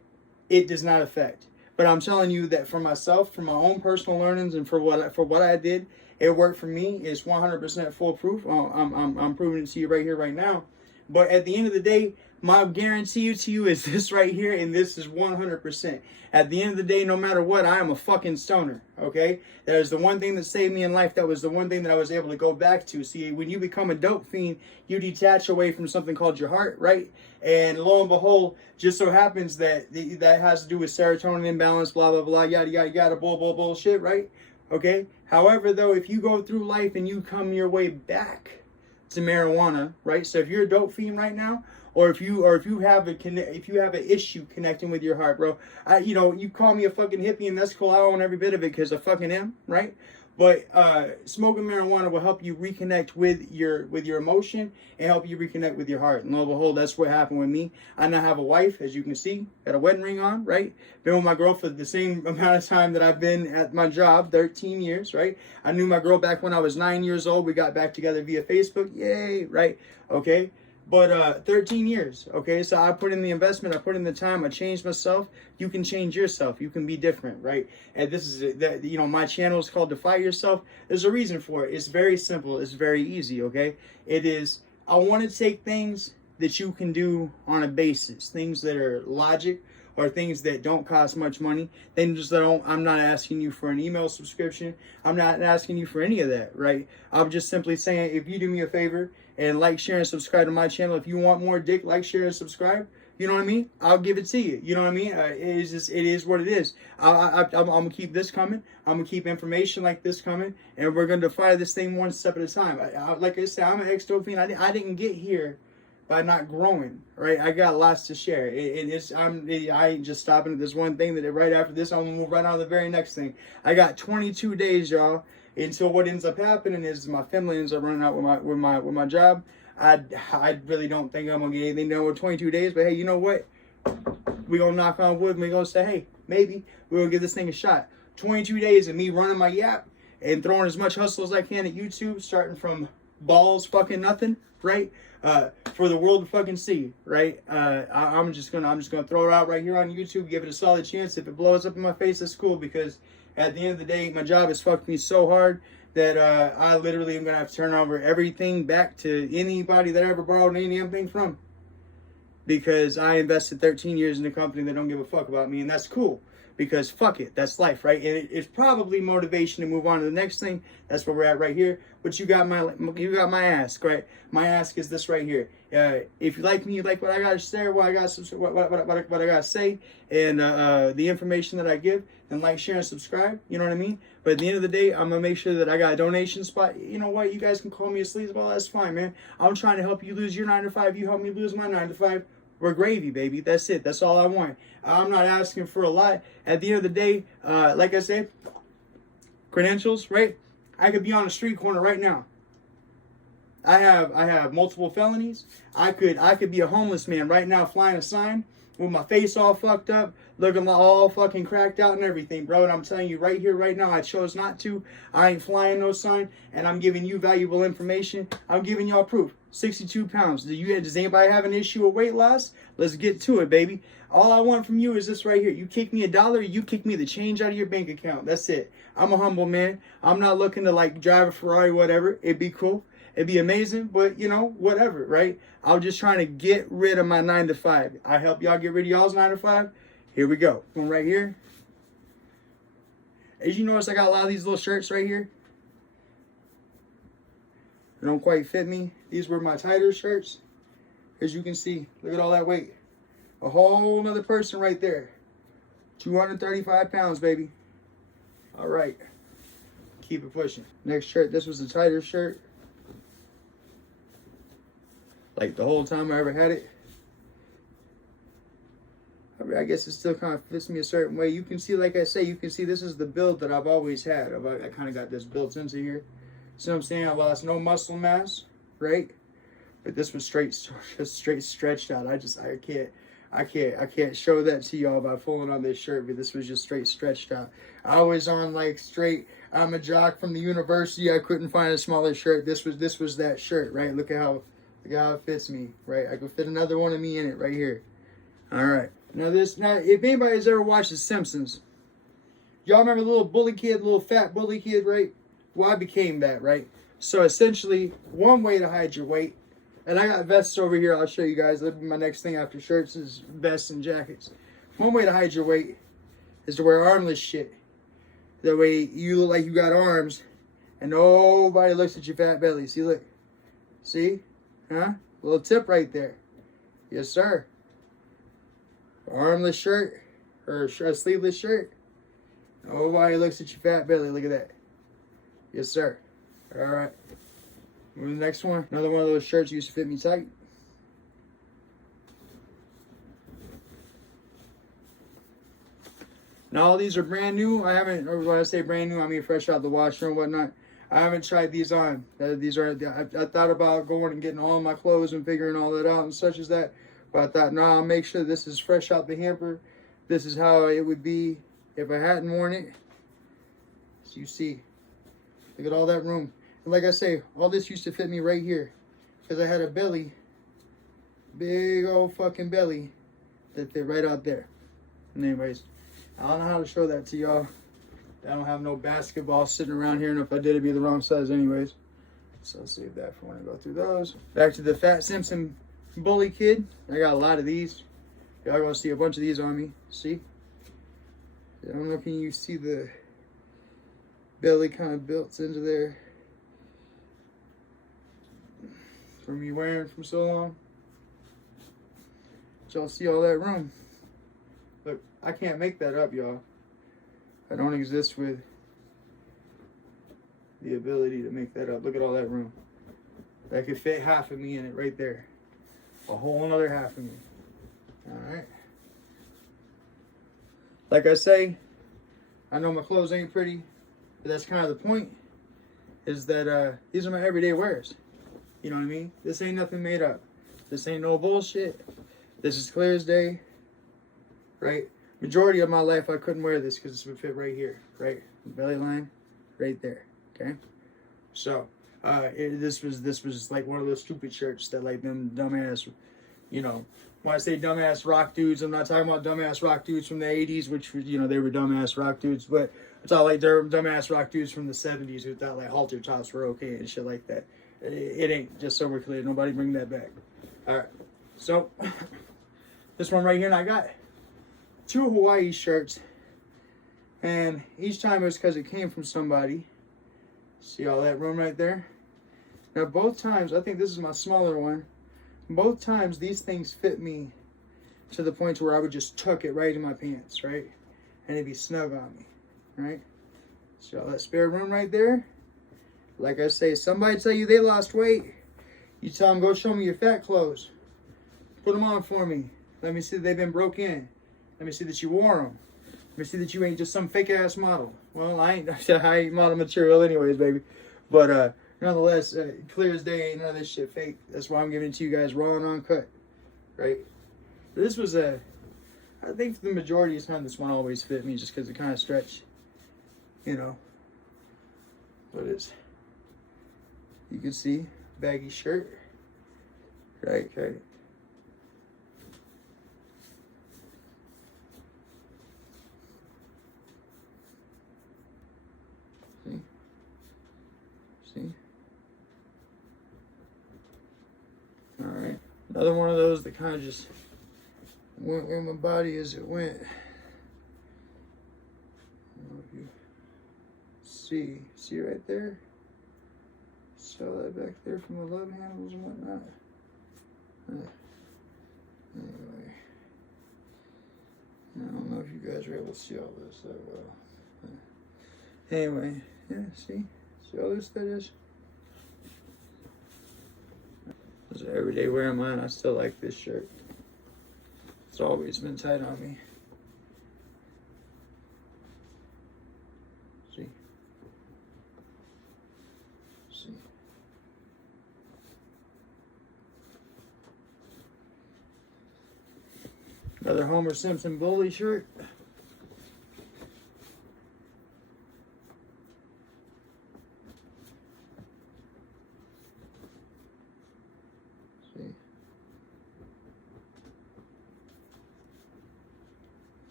it does not affect. But I'm telling you that for myself, for my own personal learnings and for what I did, it worked for me. It's 100% foolproof. I'm proving it to you right here, right now. But at the end of the day, my guarantee to you is this right here, and this is 100%. At the end of the day, no matter what, I am a fucking stoner, okay? That is the one thing that saved me in life. That was the one thing that I was able to go back to. See, when you become a dope fiend, you detach away from something called your heart, right? And lo and behold, just so happens that that has to do with serotonin imbalance, blah, blah, blah, yada, yada, yada, bullshit, right? Okay? However, though, if you go through life and you come your way back to marijuana, right? So if you're a dope fiend right now, or if you have an issue connecting with your heart, bro, you call me a fucking hippie and that's cool. I own every bit of it because I fucking am, right? But smoking marijuana will help you reconnect with your emotion and help you reconnect with your heart. And lo and behold, that's what happened with me. I now have a wife, as you can see, got a wedding ring on, right? Been with my girl for the same amount of time that I've been at my job, 13 years, right? I knew my girl back when I was 9 years old. We got back together via Facebook, yay, right? Okay. But 13 years, okay? So I put in the investment, I put in the time, I changed myself. You can change yourself. You can be different, right? And this is, my channel is called Defy Yourself. There's a reason for it. It's very simple. It's very easy, okay? It is, I want to take things that you can do on a basis, things that are logic, or things that don't cost much money. I'm not asking you for an email subscription. I'm not asking you for any of that, right? I'm just simply saying, if you do me a favor and like, share, and subscribe to my channel, if you want more dick, like, share, and subscribe, you know what I mean? I'll give it to you. You know what I mean? It is what it is. I'm gonna keep this coming. I'm gonna keep information like this coming, and we're gonna defy this thing one step at a time. Like I said, I'm an ex-dope fiend. I didn't get here by not growing, right? I got lots to share. I ain't just stopping at this one thing. That right after this, I'm gonna move right on to the very next thing. I got 22 days, y'all, until what ends up happening is my family ends up running out with my job. I really don't think I'm gonna get anything done with 22 days. But hey, you know what? We gonna knock on wood and we gonna say, hey, maybe we're gonna give this thing a shot. 22 days of me running my yap and throwing as much hustle as I can at YouTube, starting from balls fucking nothing, right? For the world to fucking see, right? I'm just gonna throw it out right here on YouTube, give it a solid chance. If it blows up in my face, that's cool, because at the end of the day, my job has fucked me so hard that I literally am gonna have to turn over everything back to anybody that I ever borrowed any damn thing from, because I invested 13 years in a company that don't give a fuck about me, and that's cool. Because fuck it, that's life, right? And it's probably motivation to move on to the next thing. That's where we're at right here. But you got my ask, right? My ask is this right here. If you like me, you like what I got to share, what I got to say, and the information that I give, then like, share, and subscribe. You know what I mean? But at the end of the day, I'm gonna make sure that I got a donation spot. You know what? You guys can call me a sleazeball. That's fine, man. I'm trying to help you lose your 9 to 5. You help me lose my 9 to 5. we're gravy, baby. That's it. That's all I want. I'm not asking for a lot. At the end of the day, like I said, credentials, right? I could be on a street corner right now. I have multiple felonies. I could be a homeless man right now flying a sign with my face all fucked up, looking all fucking cracked out and everything, bro. And I'm telling you right here, right now, I chose not to. I ain't flying no sign, and I'm giving you valuable information. I'm giving y'all proof. 62 pounds. Does anybody have an issue with weight loss? Let's get to it, baby. All I want from you is this right here. You kick me $1, you kick me the change out of your bank account. That's it. I'm a humble man. I'm not looking to like drive a Ferrari, whatever. It'd be cool. It'd be amazing, but you know, whatever, right? I'm just trying to get rid of my 9 to 5. I help y'all get rid of y'all's 9 to 5. Here we go. One right here. As you notice, I got a lot of these little shirts right here. They don't quite fit me. These were my tighter shirts. As you can see, look at all that weight. A whole nother person right there. 235 pounds, baby. All right. Keep it pushing. Next shirt. This was a tighter shirt. Like the whole time I ever had it. I guess it still kind of fits me a certain way. You can see, like I say, you can see this is the build that I've always had. I kind of got this built into here. See what I'm saying? I lost no muscle mass, right? But this was just straight stretched out. I can't show that to y'all by pulling on this shirt, but this was just straight stretched out. I was on like straight, I'm a jock from the university. I couldn't find a smaller shirt. This was that shirt, right? Look at how it fits me, right? I could fit another one of me in it right here. All right. Now if anybody's ever watched The Simpsons, y'all remember the little fat bully kid, right? Well, I became that, right? So essentially, one way to hide your weight, and I got vests over here. I'll show you guys. That'll be my next thing after shirts is vests and jackets. One way to hide your weight is to wear armless shit. That way you look like you got arms, and nobody looks at your fat belly. See, look. See? Huh? Little tip right there. Yes, sir. Armless shirt or a sleeveless shirt. Nobody looks at your fat belly. Look at that. Yes, sir. All right. Move to the next one. Another one of those shirts used to fit me tight. Now all these are brand new. I haven't, or when I say brand new, I mean fresh out the washer and whatnot. I haven't tried these on. I thought about going and getting all my clothes and figuring all that out and such as that. But I thought, nah, I'll make sure this is fresh out the hamper. This is how it would be if I hadn't worn it. So you see, look at all that room. And like I say, all this used to fit me right here. Because I had a belly, big old fucking belly that fit right out there. And anyways, I don't know how to show that to y'all. I don't have no basketball sitting around here, and if I did, it'd be the wrong size anyways. So I'll save that for when I go through those. Back to the Fat Simpson bully kid. I got a lot of these. Y'all gonna see a bunch of these on me. See? I don't know if you see the belly kind of built into there from me wearing for so long. But y'all see all that room. Look, I can't make that up, y'all. I don't exist with the ability to make that up. Look at all that room. That could fit half of me in it right there. A whole another half of me. Alright. Like I say, I know my clothes ain't pretty, but that's kind of the point. Is that these are my everyday wears. You know what I mean? This ain't nothing made up. This ain't no bullshit. This is clear as day. Right? Majority of my life I couldn't wear this because this would fit right here, right? Belly line, right there. Okay, so this was like one of those stupid shirts that like them dumbass, you know. When I say dumbass rock dudes, I'm not talking about dumbass rock dudes from the 80s, which you know they were dumbass rock dudes, but it's all like they're dumbass rock dudes from the 70s who thought like halter tops were okay and shit like that. It ain't. Just so we're clear, nobody bring that back. All right, so this one right here, and I got 2 Hawaii shirts, and each time it was because it came from somebody. See all that room right there? Now both times, I think this is my smaller one, both times these things fit me to the point where I would just tuck it right in my pants, right? And it'd be snug on me, right? See all that spare room right there? Like I say, somebody tell you they lost weight, you tell them, go show me your fat clothes. Put them on for me. Let me see that they've been broke in. Let me see that you wore them. Let me see that you ain't just some fake ass model. Well, I ain't model material anyways, baby. But nonetheless, clear as day, ain't none of this shit fake. That's why I'm giving it to you guys raw and uncut, right? This was I think the majority of the time this one always fit me just because it kind of stretched, you know. But it's, you can see, baggy shirt, right? Okay. See? Alright. Another one of those that kind of just went where my body as it went. I don't know if you see right there? Saw that back there from the love handles and whatnot. Anyway. I don't know if you guys are able to see all this that well. Anyway, yeah, see? See all this that is? As an everyday wear of mine, I still like this shirt. It's always been tight on me. See? See? Another Homer Simpson bully shirt. See?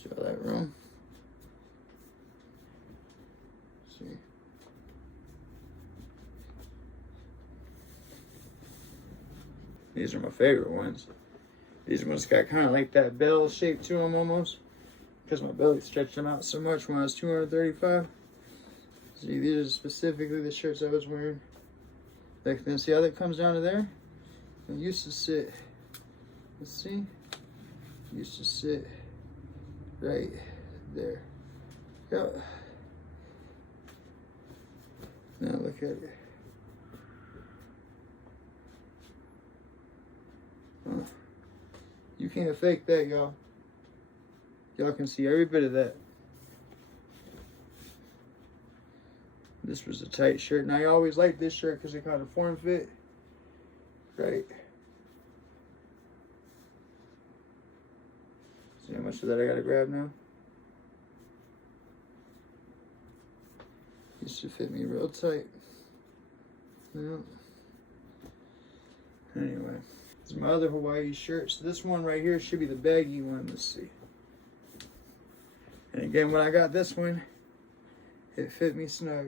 Show that room. See? These are my favorite ones. These ones got kind of like that bell shape to them almost, because my belly stretched them out so much when I was 235. See, these are specifically the shirts I was wearing. Like, then see how that comes down to there? It used to sit, let's see, it used to sit right there. Yep. Now look at it. You can't fake that, y'all. Y'all can see every bit of that. This was a tight shirt. Now, I always liked this shirt because it kind of form fit. Right. See how much of that I gotta grab now? Used to fit me real tight. Yeah. Anyway. This is my other Hawaii shirt. So this one right here should be the baggy one. Let's see. And again, when I got this one, it fit me snug.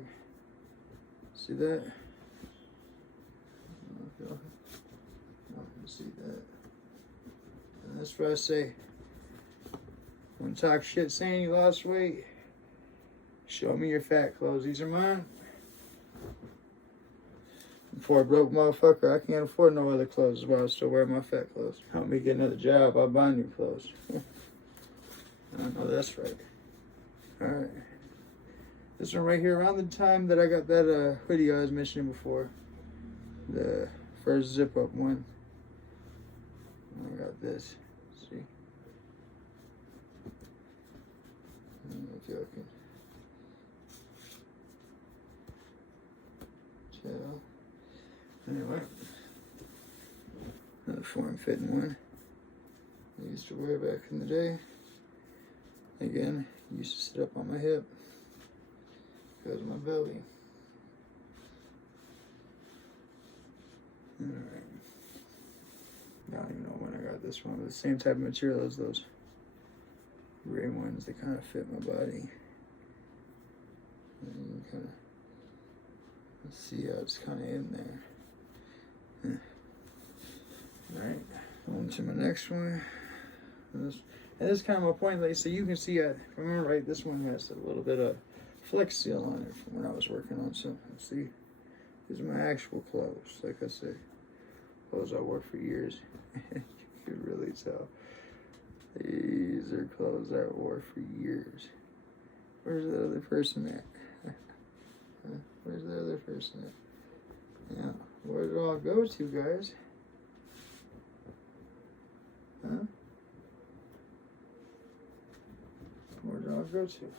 See that? I don't know if y'all can see that. And that's what I say. When talk shit saying you lost weight, show me your fat clothes. These are mine. Before a broke motherfucker, I can't afford no other clothes. That's why I still wear my fat clothes. Help me get another job, I'll buy new clothes. I know that's right. Alright. This one right here, around the time that I got that hoodie I was mentioning before. The first zip up one. I got this. See? I don't know if y'all can tell. Anyway, another form-fitting one I used to wear back in the day. Again, used to sit up on my hip because of my belly. Alright. I don't even know when I got this one, but the same type of material as those gray ones. They kind of fit my body. And you kind of see how it's kind of in there. Alright, on to my next one. And this is kind of my point. Like, so you can see, remember, right, this one has a little bit of flex seal on it from when I was working on something. See, these are my actual clothes. Like I said, clothes I wore for years. You can really tell. These are clothes I wore for years. Where's the other person at? Where's the other person at? Yeah, Where did it all go to, guys? Huh? Where did it all go to?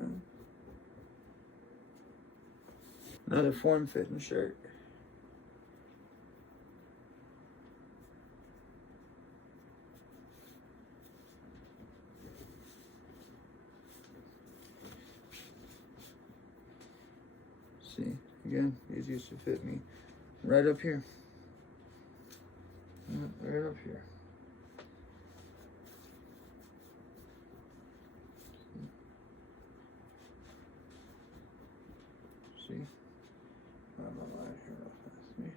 Huh? Another form-fitting shirt. See, again, these used to fit me right up here. Right up here. See? I'm a line here real fast. See?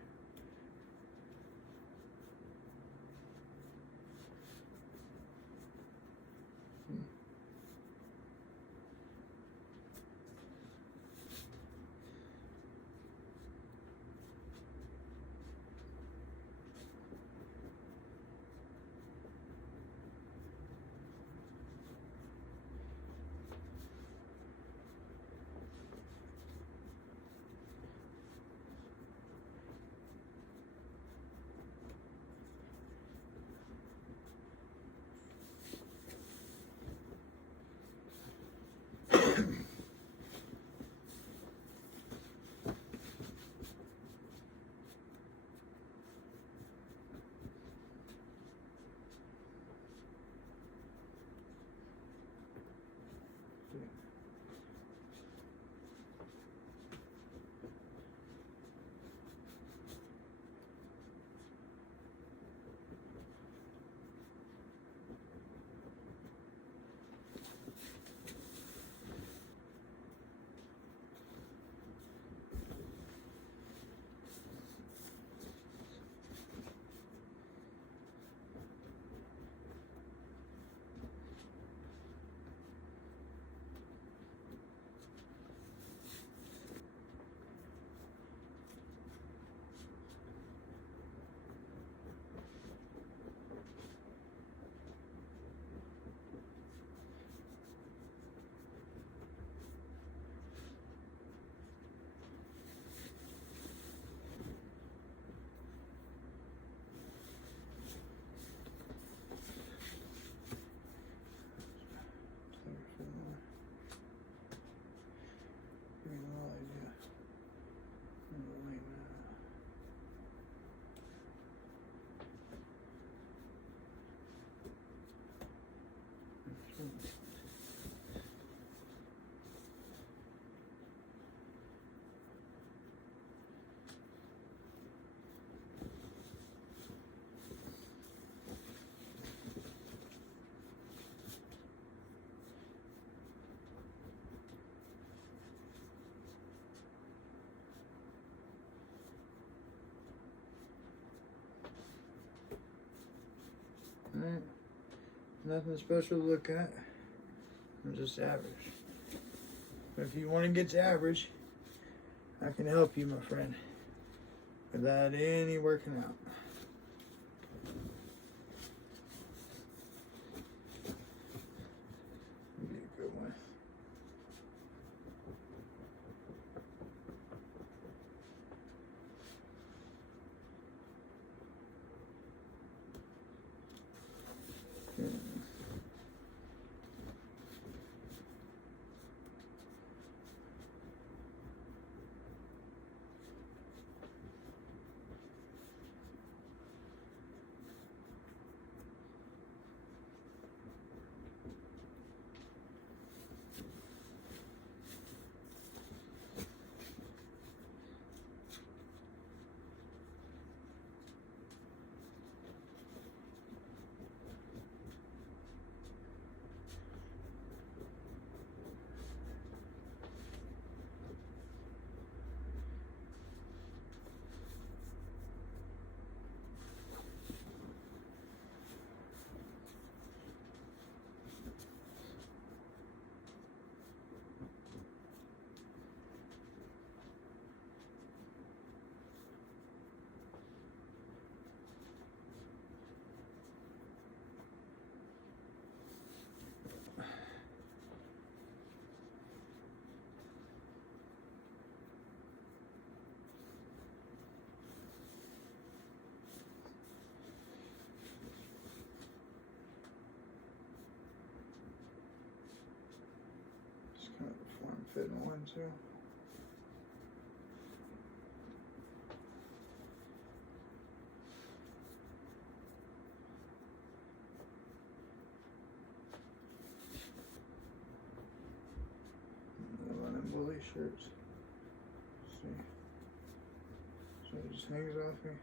Alright, nothing special to look at. I'm just average. But if you want to get to average, I can help you, my friend, without any working out. Be a good one. form fitting one too. One of them bully shirts. Let's see. So it just hangs off here.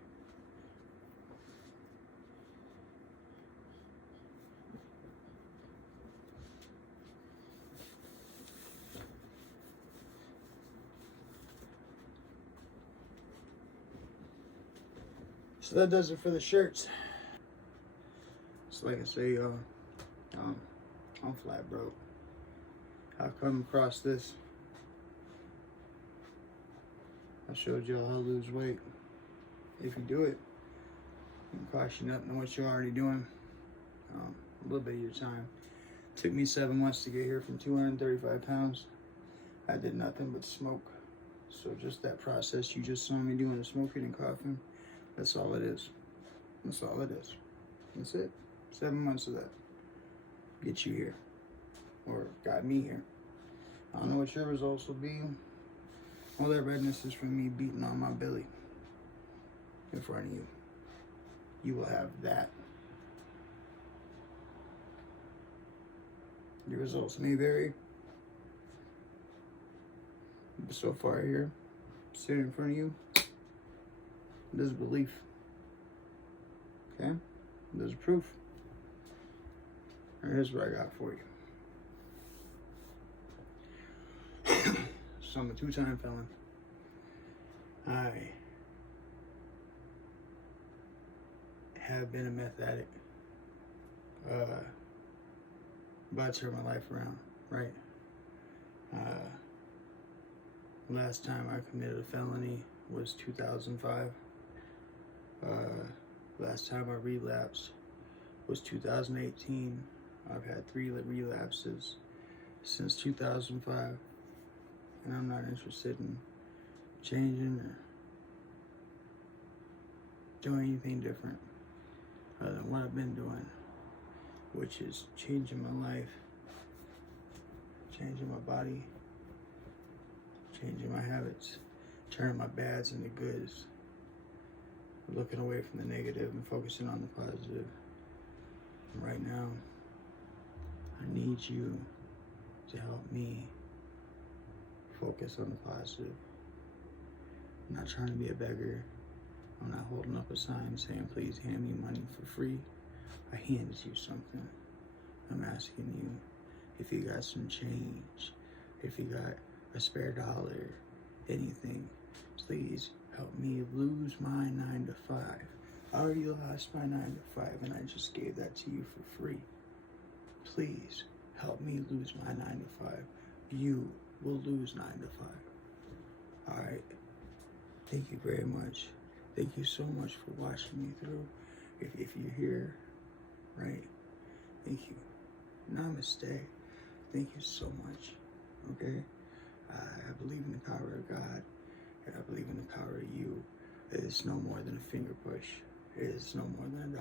So that does it for the shirts. So like I say, I'm flat broke. I've come across this. I showed y'all how to lose weight. If you do it, it can cost you nothing than what you're already doing. A little bit of your time. It took me 7 months to get here from 235 pounds. I did nothing but smoke. So just that process you just saw me doing, the smoking and coughing, that's all it is. That's all it is. That's it. 7 months of that. Get you here. Or got me here. I don't know what your results will be. All that redness is from me beating on my belly in front of you. You will have that. Your results may vary. But so far here, sitting in front of you, there's belief. Okay? There's proof. And here's what I got for you. So I'm a 2-time felon. I have been a meth addict. About to turn my life around, right? Last time I committed a felony was 2005. Last time I relapsed was 2018. I've had 3 relapses since 2005. And I'm not interested in changing or doing anything different than what I've been doing, which is changing my life, changing my body, changing my habits, turning my bads into goods, looking away from the negative and focusing on the positive. And right now, I need you to help me focus on the positive. I'm not trying to be a beggar. I'm not holding up a sign saying, please hand me money for free. I handed you something. I'm asking you if you got some change, if you got a spare dollar, anything, please help me lose my 9 to 5. I already lost my 9 to 5 and I just gave that to you for free. Please help me lose my 9 to 5. You will lose 9 to 5. All right. Thank you very much. Thank you so much for watching me through. If you're here, right? Thank you. Namaste. Thank you so much. Okay? I believe in the power of God, and I believe in the power of you. It is no more than a finger push. It is no more than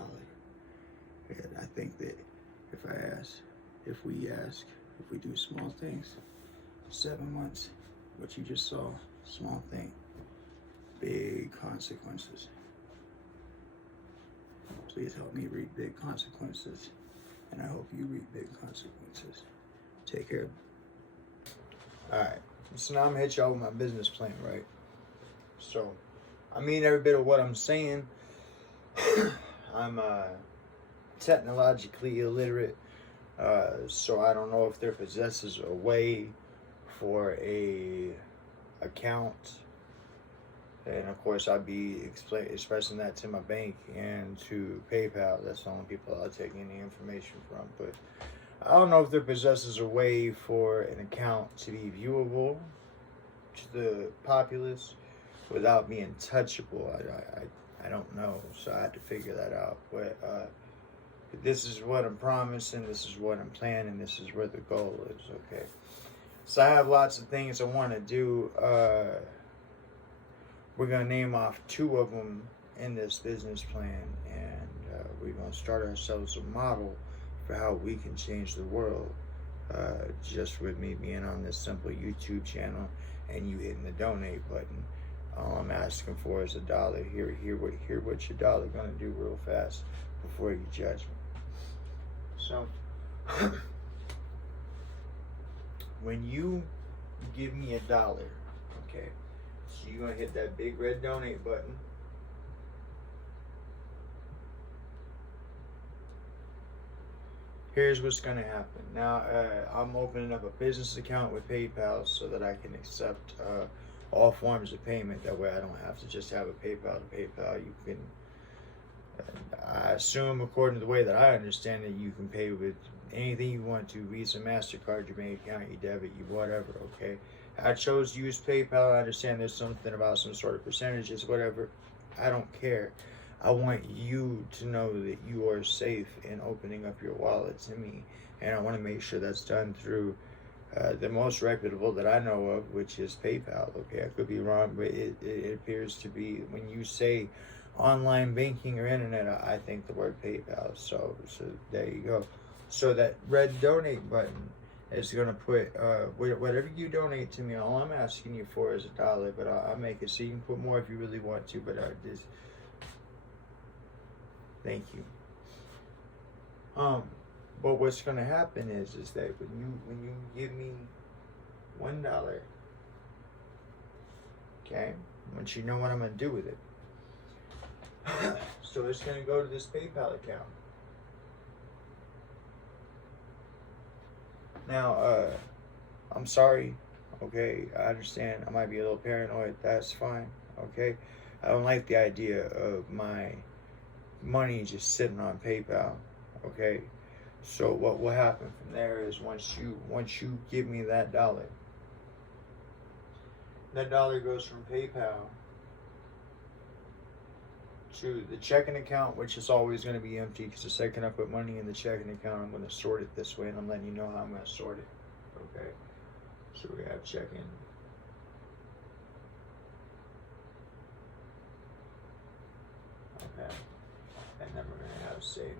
$1. And I think that if we do small things, 7 months, what you just saw, small thing, big consequences. Please help me reap big consequences, and I hope you reap big consequences. Take care. All right, so now I'm gonna hit y'all with my business plan, right? So, I mean every bit of what I'm saying. I'm technologically illiterate, so I don't know if there possesses a way for a account, and of course I'd be expressing that to my bank and to PayPal. That's the only people I'll take any information from. But I don't know if there possesses a way for an account to be viewable to the populace without being touchable. I don't know, so I had to figure that out. But this is what I'm promising, this is what I'm planning, this is where the goal is, okay? So I have lots of things I want to do. We're going to name off 2 of them in this business plan, and we're going to start ourselves a model for how we can change the world just with me being on this simple YouTube channel and you hitting the donate button. All I'm asking for is $1. Hear what your dollar gonna do real fast before you judge me. So when you give me $1, okay, so you're gonna hit that big red donate button. Here's what's gonna happen. Now, I'm opening up a business account with PayPal so that I can accept all forms of payment. That way I don't have to just have a PayPal to PayPal. You can, I assume, according to the way that I understand it, you can pay with anything you want to: Visa, MasterCard, your bank account, your debit, your whatever, okay? I chose to use PayPal. I understand there's something about some sort of percentages, whatever. I don't care. I want you to know that you are safe in opening up your wallet to me. And I want to make sure that's done through the most reputable that I know of, which is PayPal. Okay, I could be wrong, but it appears to be, when you say online banking or internet, I think the word PayPal. So there you go. So that red donate button is going to put whatever you donate to me. All I'm asking you for is $1, but I'll make it so you can put more if you really want to. But this, thank you. But what's going to happen is that when you give me $1, okay, once you know what I'm going to do with it. So it's going to go to this PayPal account. Now, I'm sorry, okay, I understand I might be a little paranoid, that's fine, okay? I don't like the idea of my money just sitting on PayPal, okay? So what will happen from there is once you give me that $1 goes from PayPal to the checking account, which is always going to be empty, because the second I put money in the checking account, I'm going to sort it this way, and I'm letting you know how I'm going to sort it. Okay, so we have checking, okay, and then we're going to have savings.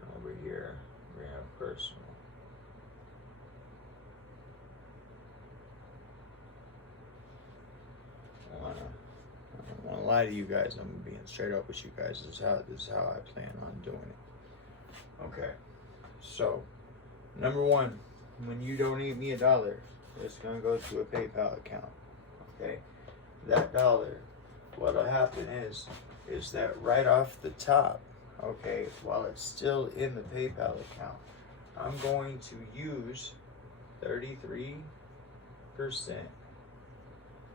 And over here we have personal. I don't want to lie to you guys. I'm being straight up with you guys. This is how I plan on doing it. Okay. So, number one, when you donate me $1, it's gonna go to a PayPal account. Okay. That $1, what'll happen is that right off the top, okay, while it's still in the PayPal account, I'm going to use 33%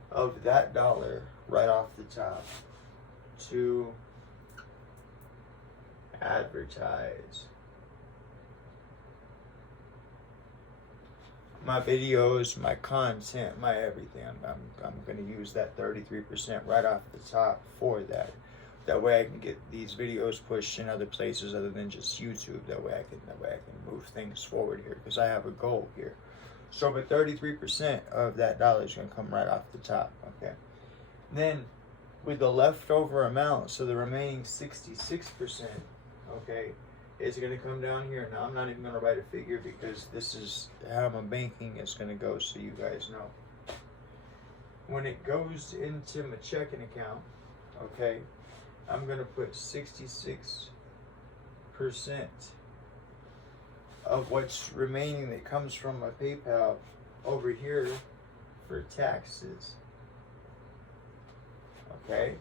of that $1 right off the top to advertise my videos, my content, my everything. I'm going to use that 33% right off the top for that. That way I can get these videos pushed in other places other than just YouTube. That way I can move things forward here, because I have a goal here. So, but 33% of that $1 is going to come right off the top, okay? Then, with the leftover amount, so the remaining 66%, okay, is going to come down here. Now, I'm not even going to write a figure, because this is how my banking is going to go, so you guys know. When it goes into my checking account, okay, I'm going to put 66% of what's remaining that comes from my PayPal over here for taxes. Okay,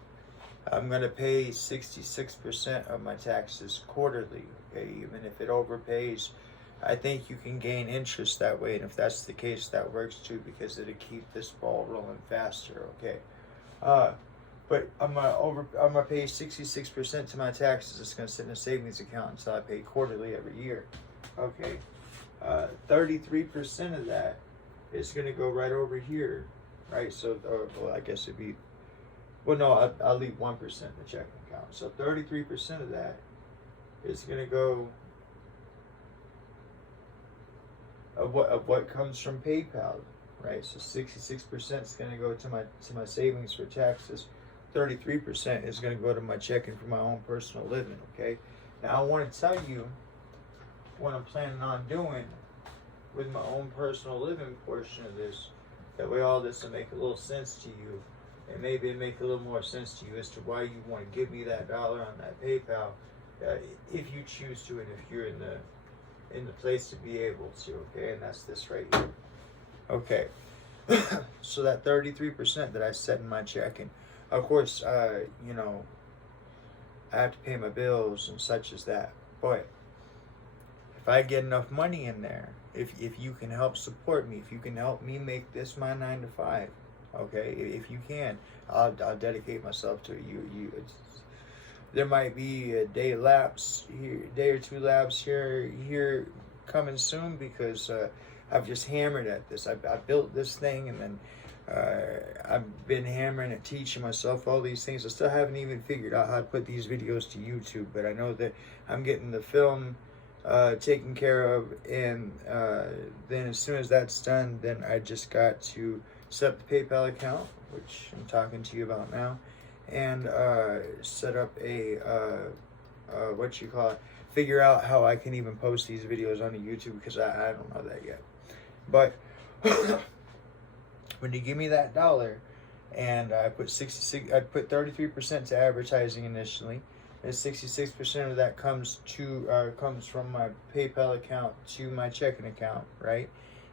I'm going to pay 66% of my taxes quarterly. Okay, even if it overpays, I think you can gain interest that way, and if that's the case, that works too, because it'll keep this ball rolling faster. Okay, but I'm gonna pay 66% to my taxes. It's going to sit in a savings account until I pay quarterly every year. Okay, 33% of that is going to go right over here, right? So, well, I guess it'd be, well, no, I'll leave 1% in the checking account. So 33% of that is going to go of what comes from PayPal, right? So 66% is going to go to my savings for taxes. 33% is going to go to my checking for my own personal living, okay? Now, I want to tell you what I'm planning on doing with my own personal living portion of this. That way all this will make a little sense to you, and maybe it make a little more sense to you as to why you want to give me that dollar on that PayPal, if you choose to, and if you're in the place to be able to, okay? And that's this right here. Okay. So that 33% that I set in my checking, of course, you know, I have to pay my bills and such as that. But if I get enough money in there, if you can help support me, if you can help me make this my 9 to 5, okay, if you can, I'll dedicate myself to you. There might be a day or two lapse here coming soon, because I've just hammered at this. I built this thing, and then I've been hammering at teaching myself all these things. I still haven't even figured out how to put these videos to YouTube, but I know that I'm getting the film taken care of, and then as soon as that's done, then I just got to set up the PayPal account, which I'm talking to you about now, and set up a figure out how I can even post these videos on YouTube, because I don't know that yet. But when you give me that dollar, and I put 33% to advertising initially, and 66% of that comes from my PayPal account to my checking account, right?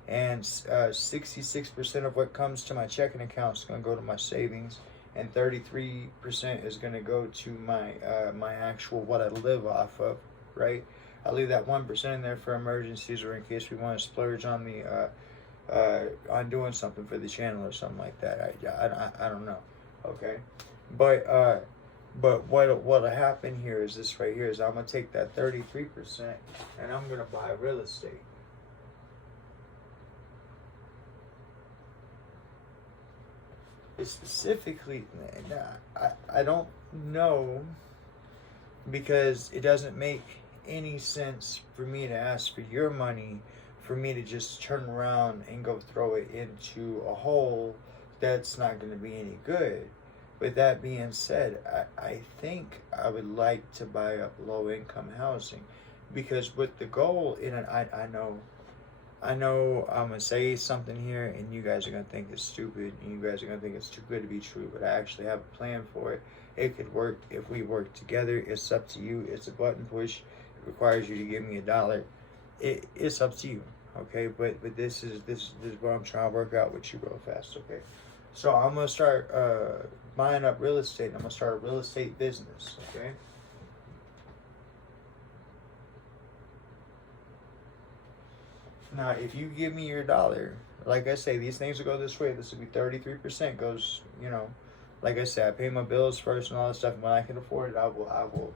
And 66% of what comes to my checking account is going to go to my savings, and 33% is going to go to my my actual what I live off of, right? I leave that 1% in there for emergencies, or in case we want to splurge on the on doing something for the channel or something like that. I don't know, okay? But what'll happen here is this right here, is I'm gonna take that 33% and I'm gonna buy real estate. It's specifically, I don't know, because it doesn't make any sense for me to ask for your money, for me to just turn around and go throw it into a hole that's not going to be any good. With that being said, I think I would like to buy up low-income housing, because with the goal, I know I'm going to say something here, and you guys are going to think it's stupid, and you guys are going to think it's too good to be true, but I actually have a plan for it. It could work if we work together. It's up to you. It's a button push. It requires you to give me $1. It's up to you, okay? But this is what I'm trying to work out with you real fast, okay? So I'm going to start buying up real estate. I'm going to start a real estate business, okay? Now, if you give me your $1, like I say, these things will go this way. This will be 33% goes, you know, like I said, I pay my bills first and all that stuff. And when I can afford it, I will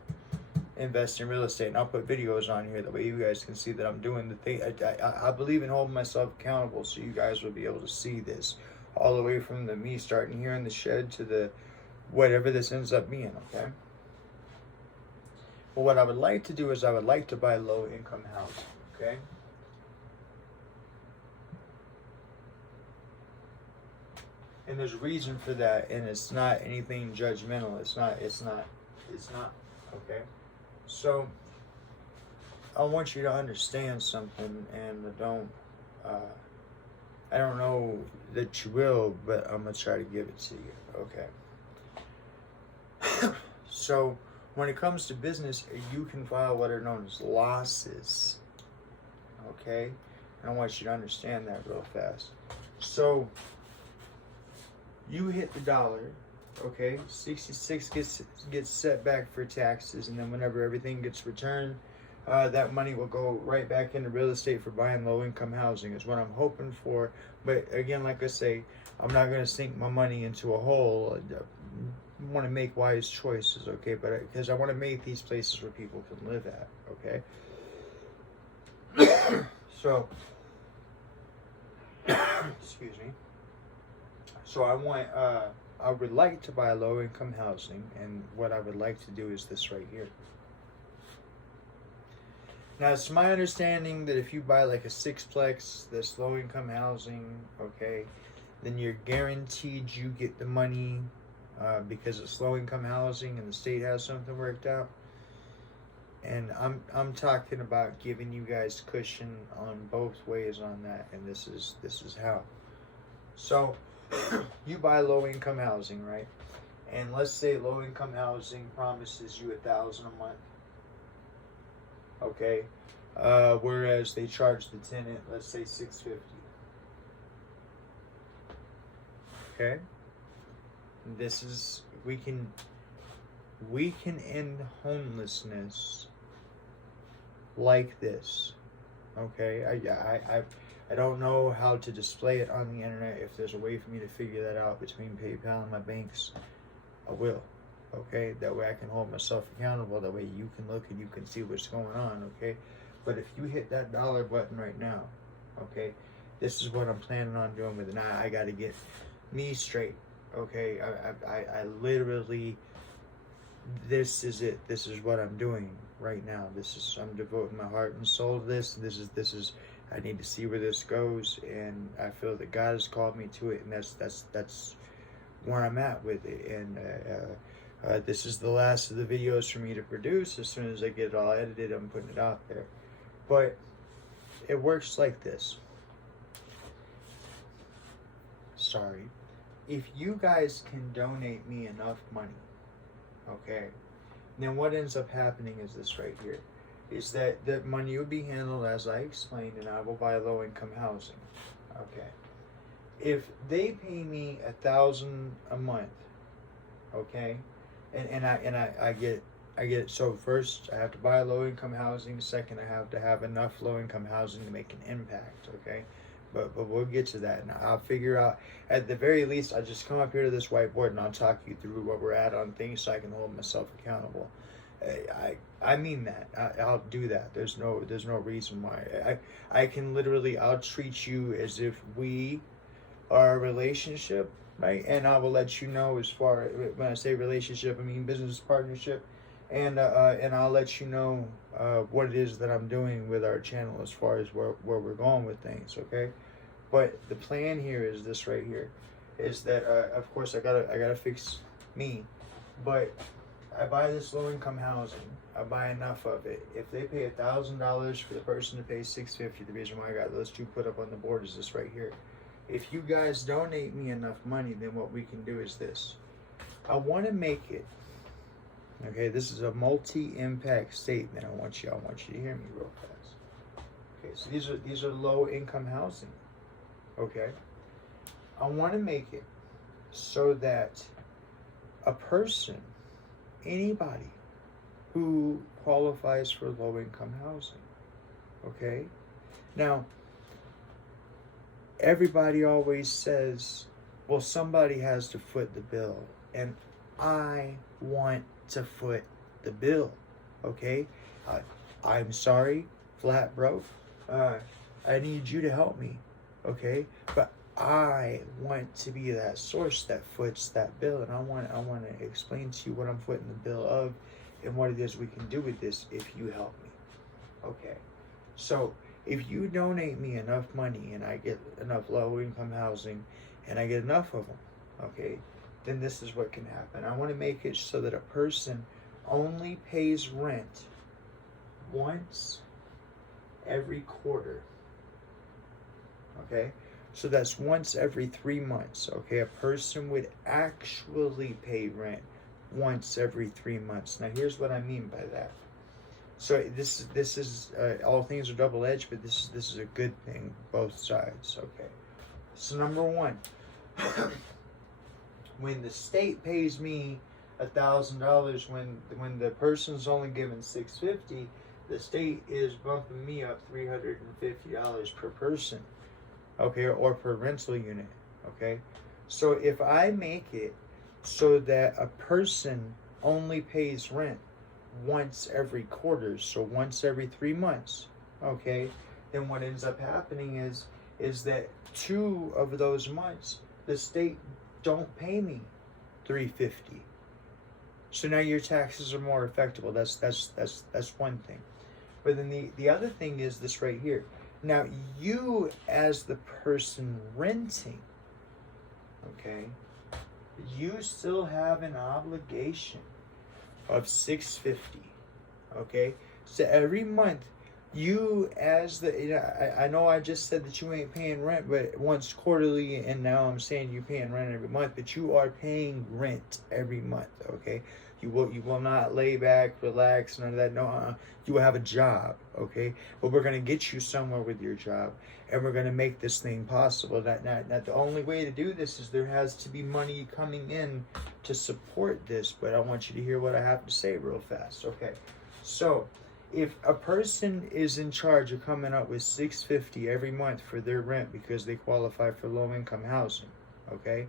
invest in real estate, and I'll put videos on here. That way you guys can see that I'm doing the thing. I believe in holding myself accountable, so you guys will be able to see this all the way from me starting here in the shed to the whatever this ends up being, okay? But what I would like to do is I would like to buy low-income housing, okay? And there's a reason for that, and it's not anything judgmental. It's not, okay? So, I want you to understand something, and I don't know that you will, but I'm going to try to give it to you, okay? So, when it comes to business, you can file what are known as losses, okay? And I want you to understand that real fast. So, you hit the $1, okay? 66 gets set back for taxes, and then whenever everything gets returned, that money will go right back into real estate for buying low-income housing is what I'm hoping for. But again, like I say, I'm not going to sink my money into a hole. I want to make wise choices, okay? But because I want to make these places where people can live at, okay? So, excuse me. So I would like to buy low-income housing, and what I would like to do is this right here. Now, it's my understanding that if you buy like a sixplex that's low-income housing, okay, then you're guaranteed you get the money because it's low income housing and the state has something worked out. And I'm talking about giving you guys cushion on both ways on that, and this is how. So you buy low income housing, right? And let's say low income housing promises you $1,000 a month. Okay, whereas they charge the tenant, let's say $650. Okay, this is we can end homelessness like this. Okay, I don't know how to display it on the internet. If there's a way for me to figure that out between PayPal and my banks, I will. Okay, that way I can hold myself accountable. That way you can look and you can see what's going on. Okay, but if you hit that dollar button right now, okay, this is what I'm planning on doing with it. Now I got to get me straight. Okay, I literally, this is it. This is what I'm doing right now. I'm devoting my heart and soul to this. This is I need to see where this goes, and I feel that God has called me to it, and that's where I'm at with it. And this is the last of the videos for me to produce. As soon as I get it all edited, I'm putting it out there. But it works like this. Sorry. If you guys can donate me enough money, okay, then what ends up happening is this right here, is that the money will be handled as I explained, and I will buy low income housing. Okay. If they pay me $1,000 a month, okay, and I get it. So first I have to buy low income housing. Second, I have to have enough low income housing to make an impact. Okay. But we'll get to that, and I'll figure out, at the very least, I'll just come up here to this whiteboard and I'll talk you through where we're at on things so I can hold myself accountable. I mean that. I'll do that. There's no reason why. I can literally, I'll treat you as if we are a relationship, right? And I will let you know, as far, when I say relationship, I mean business partnership, and I'll let you know what it is that I'm doing with our channel as far as where we're going with things, okay? But the plan here is this right here, is that of course I gotta fix me, but I buy this low income housing. I buy enough of it. If they pay $1,000 for the person to pay $650, the reason why I got those two put up on the board is this right here. If you guys donate me enough money, then what we can do is this. I want to make it. Okay, this is a multi-impact statement. I want you to hear me real fast. Okay, so these are low income housing. Okay, I want to make it so that a person, anybody who qualifies for low income housing, okay? Now, everybody always says, well, somebody has to foot the bill, and I want to foot the bill, okay? I'm sorry, flat broke. I need you to help me, okay? But I want to be that source that foots that bill, and I want to explain to you what I'm footing the bill of and what it is we can do with this if you help me, okay? So if you donate me enough money and I get enough low income housing and I get enough of them, okay, then this is what can happen. I want to make it so that a person only pays rent once every quarter, okay? So that's once every 3 months, okay? A person would actually pay rent once every 3 months. Now, here's what I mean by that. So this is all things are double-edged, but this is a good thing, both sides, okay? So number one, when the state pays me $1,000, when the person's only given $650, the state is bumping me up $350 per person, okay, or per rental unit, okay? So if I make it so that a person only pays rent once every quarter, so once every 3 months, okay, then what ends up happening is that 2 of those months the state don't pay me $350. So now your taxes are more affectable. That's one thing. But then the other thing is this right here. Now you, as the person renting, okay, you still have an obligation of $650. Okay, so every month, you as the, I know I just said that you ain't paying rent, but once quarterly, and now I'm saying you're paying rent every month, but you are paying rent every month. Okay, you will not lay back, relax, none of that. No, you will have a job. Okay, but we're gonna get you somewhere with your job, and we're gonna make this thing possible. That the only way to do this is there has to be money coming in to support this. But I want you to hear what I have to say real fast. Okay, so if a person is in charge of coming up with $650 every month for their rent because they qualify for low income housing, okay,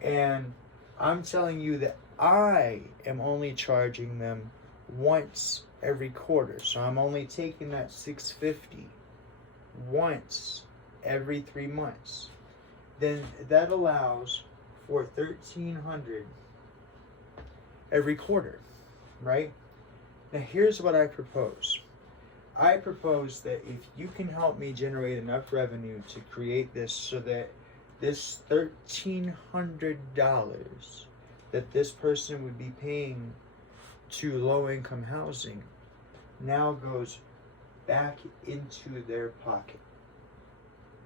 and I'm telling you that I am only charging them once every quarter, so I'm only taking that $650 once every 3 months, then that allows for $1,300 every quarter, right? Now here's what I propose. I propose that if you can help me generate enough revenue to create this, so that this $1,300 that this person would be paying to low-income housing now goes back into their pocket.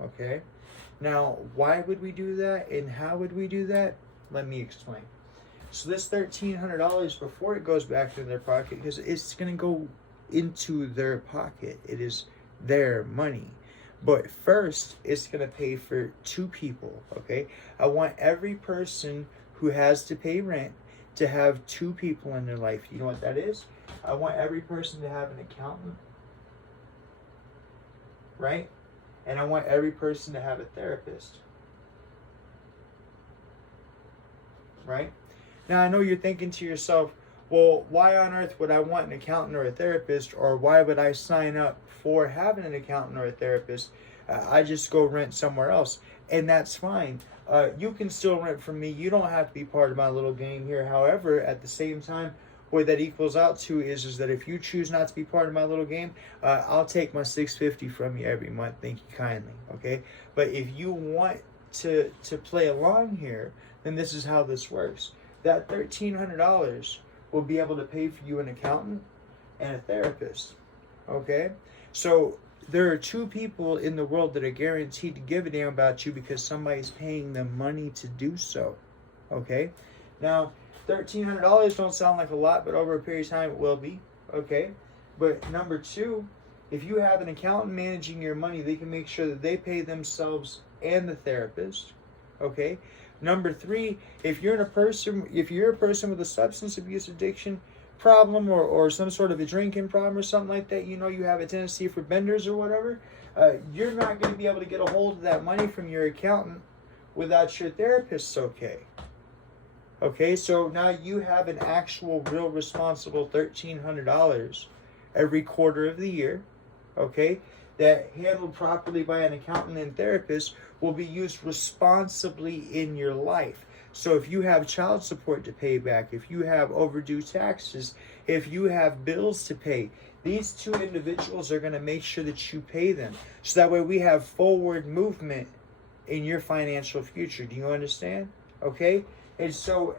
Okay? Now, why would we do that and how would we do that? Let me explain. So this $1,300, before it goes back into their pocket, because it's going to go into their pocket. It is their money. But first, it's going to pay for 2 people, okay? I want every person who has to pay rent to have 2 people in their life. You know what that is? I want every person to have an accountant, right? And I want every person to have a therapist, right? Now, I know you're thinking to yourself, well, why on earth would I want an accountant or a therapist, or why would I sign up for having an accountant or a therapist? I just go rent somewhere else, and that's fine. You can still rent from me. You don't have to be part of my little game here. However, at the same time, what that equals out to is that if you choose not to be part of my little game, I'll take my $650 from you every month. Thank you kindly, okay? But if you want to play along here, then this is how this works. That $1,300 will be able to pay for you an accountant and a therapist, okay? So there are 2 people in the world that are guaranteed to give a damn about you because somebody's paying them money to do so, okay? Now, $1,300 don't sound like a lot, but over a period of time it will be, okay? But number 2, if you have an accountant managing your money, they can make sure that they pay themselves and the therapist, okay? Number 3, if you're a person with a substance abuse addiction problem, or some sort of a drinking problem or something like that, you know you have a tendency for benders or whatever, you're not going to be able to get a hold of that money from your accountant without your therapist's okay. Okay, so now you have an actual, real, responsible $1,300 every quarter of the year, okay, that handled properly by an accountant and therapist will be used responsibly in your life. So if you have child support to pay back, if you have overdue taxes, if you have bills to pay, these 2 individuals are going to make sure that you pay them. So that way we have forward movement in your financial future. Do you understand? Okay? And so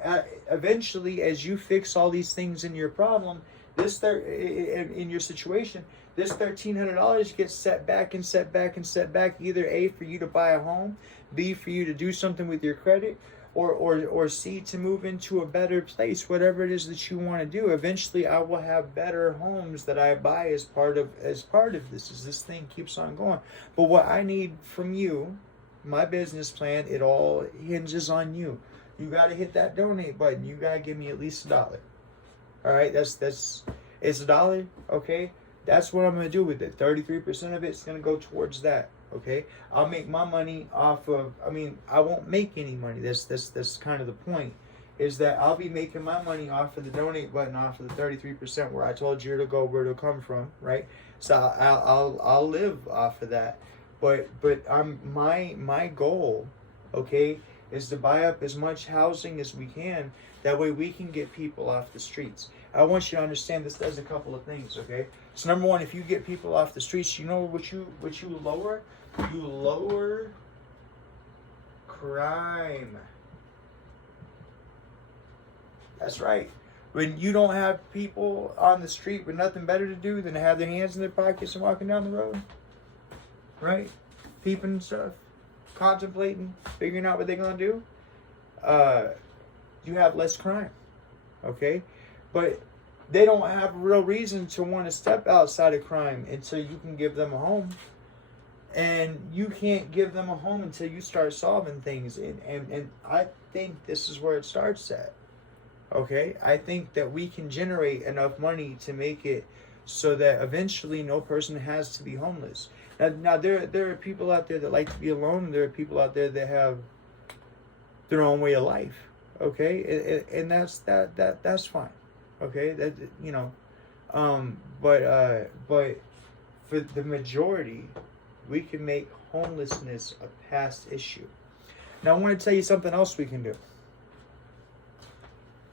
eventually, as you fix all these things in your problem, in your situation, this $1,300 gets set back and set back and set back, either A, for you to buy a home, B, for you to do something with your credit, or C, to move into a better place, whatever it is that you want to do. Eventually, I will have better homes that I buy as part of this, as this thing keeps on going. But what I need from you, my business plan, it all hinges on you. You got to hit that donate button. You got to give me at least $1. All right, it's $1, okay? That's what I'm going to do with it. 33% of it's going to go towards that, okay? I'll make my money off of, I won't make any money. That's kind of the point, is that I'll be making my money off of the donate button, off of the 33% where I told you to go, where to come from, right? So I'll live off of that. But my goal, okay, is to buy up as much housing as we can. That way we can get people off the streets. I want you to understand this does a couple of things, okay? So number 1, if you get people off the streets, you know what you lower? You lower crime. That's right. When you don't have people on the street with nothing better to do than to have their hands in their pockets and walking down the road, right? Peeping stuff, contemplating, figuring out what they're gonna do, you have less crime, okay? But they don't have a real reason to want to step outside of crime until you can give them a home. And you can't give them a home until you start solving things. And I think this is where it starts at. Okay? I think that we can generate enough money to make it so that eventually no person has to be homeless. Now there are people out there that like to be alone, and there are people out there that have their own way of life. Okay? And that's fine. Okay? That, you know, but for the majority, we can make homelessness a past issue. Now, I want to tell you something else we can do.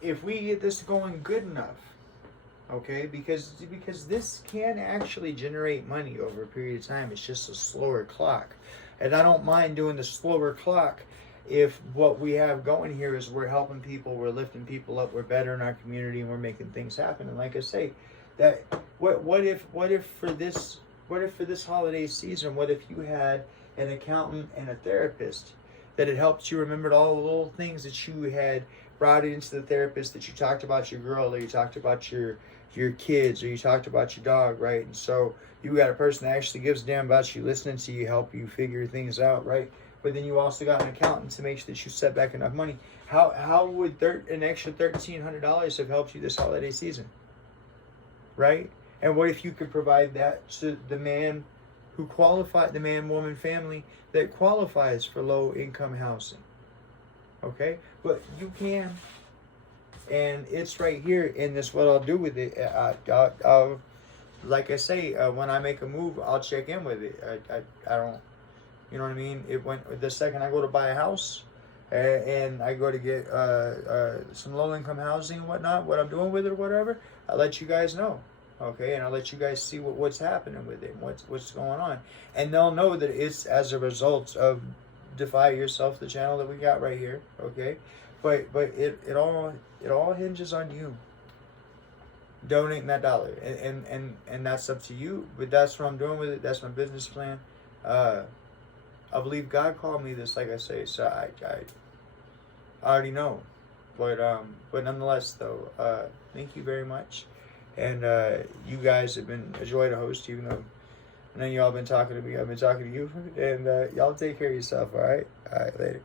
If we get this going good enough, okay, because this can actually generate money over a period of time. It's just a slower clock. And I don't mind doing the slower clock if what we have going here is we're helping people, we're lifting people up, we're bettering our community, and we're making things happen. And like I say, that what if for this holiday season, what if you had an accountant and a therapist that had helped you remembered all the little things that you had brought into the therapist, that you talked about your girl, or you talked about your kids, or you talked about your dog, right? And so you got a person that actually gives a damn about you, listening to you, help you figure things out, right? But then you also got an accountant to make sure that you set back enough money. How would an extra $1,300 have helped you this holiday season, right? And what if you could provide that to the man who qualified, the man, woman, family that qualifies for low income housing? Okay? But you can. And it's right here in this, what I'll do with it. I'll like I say, when I make a move, I'll check in with it. I don't, you know what I mean? The second I go to buy a house and I go to get some low income housing and whatnot, what I'm doing with it or whatever, I'll let you guys know. Okay, and I'll let you guys see what's happening with it, and what's going on, and they'll know that it's as a result of Defy Yourself, the channel that we got right here. Okay, but it all hinges on you donating that dollar, and that's up to you. But that's what I'm doing with it. That's my business plan. I believe God called me this, like I say, so I already know. But nonetheless, though, thank you very much. And you guys have been a joy to host, even though I know y'all been talking to me. I've been talking to you. And y'all take care of yourself, all right? All right, later.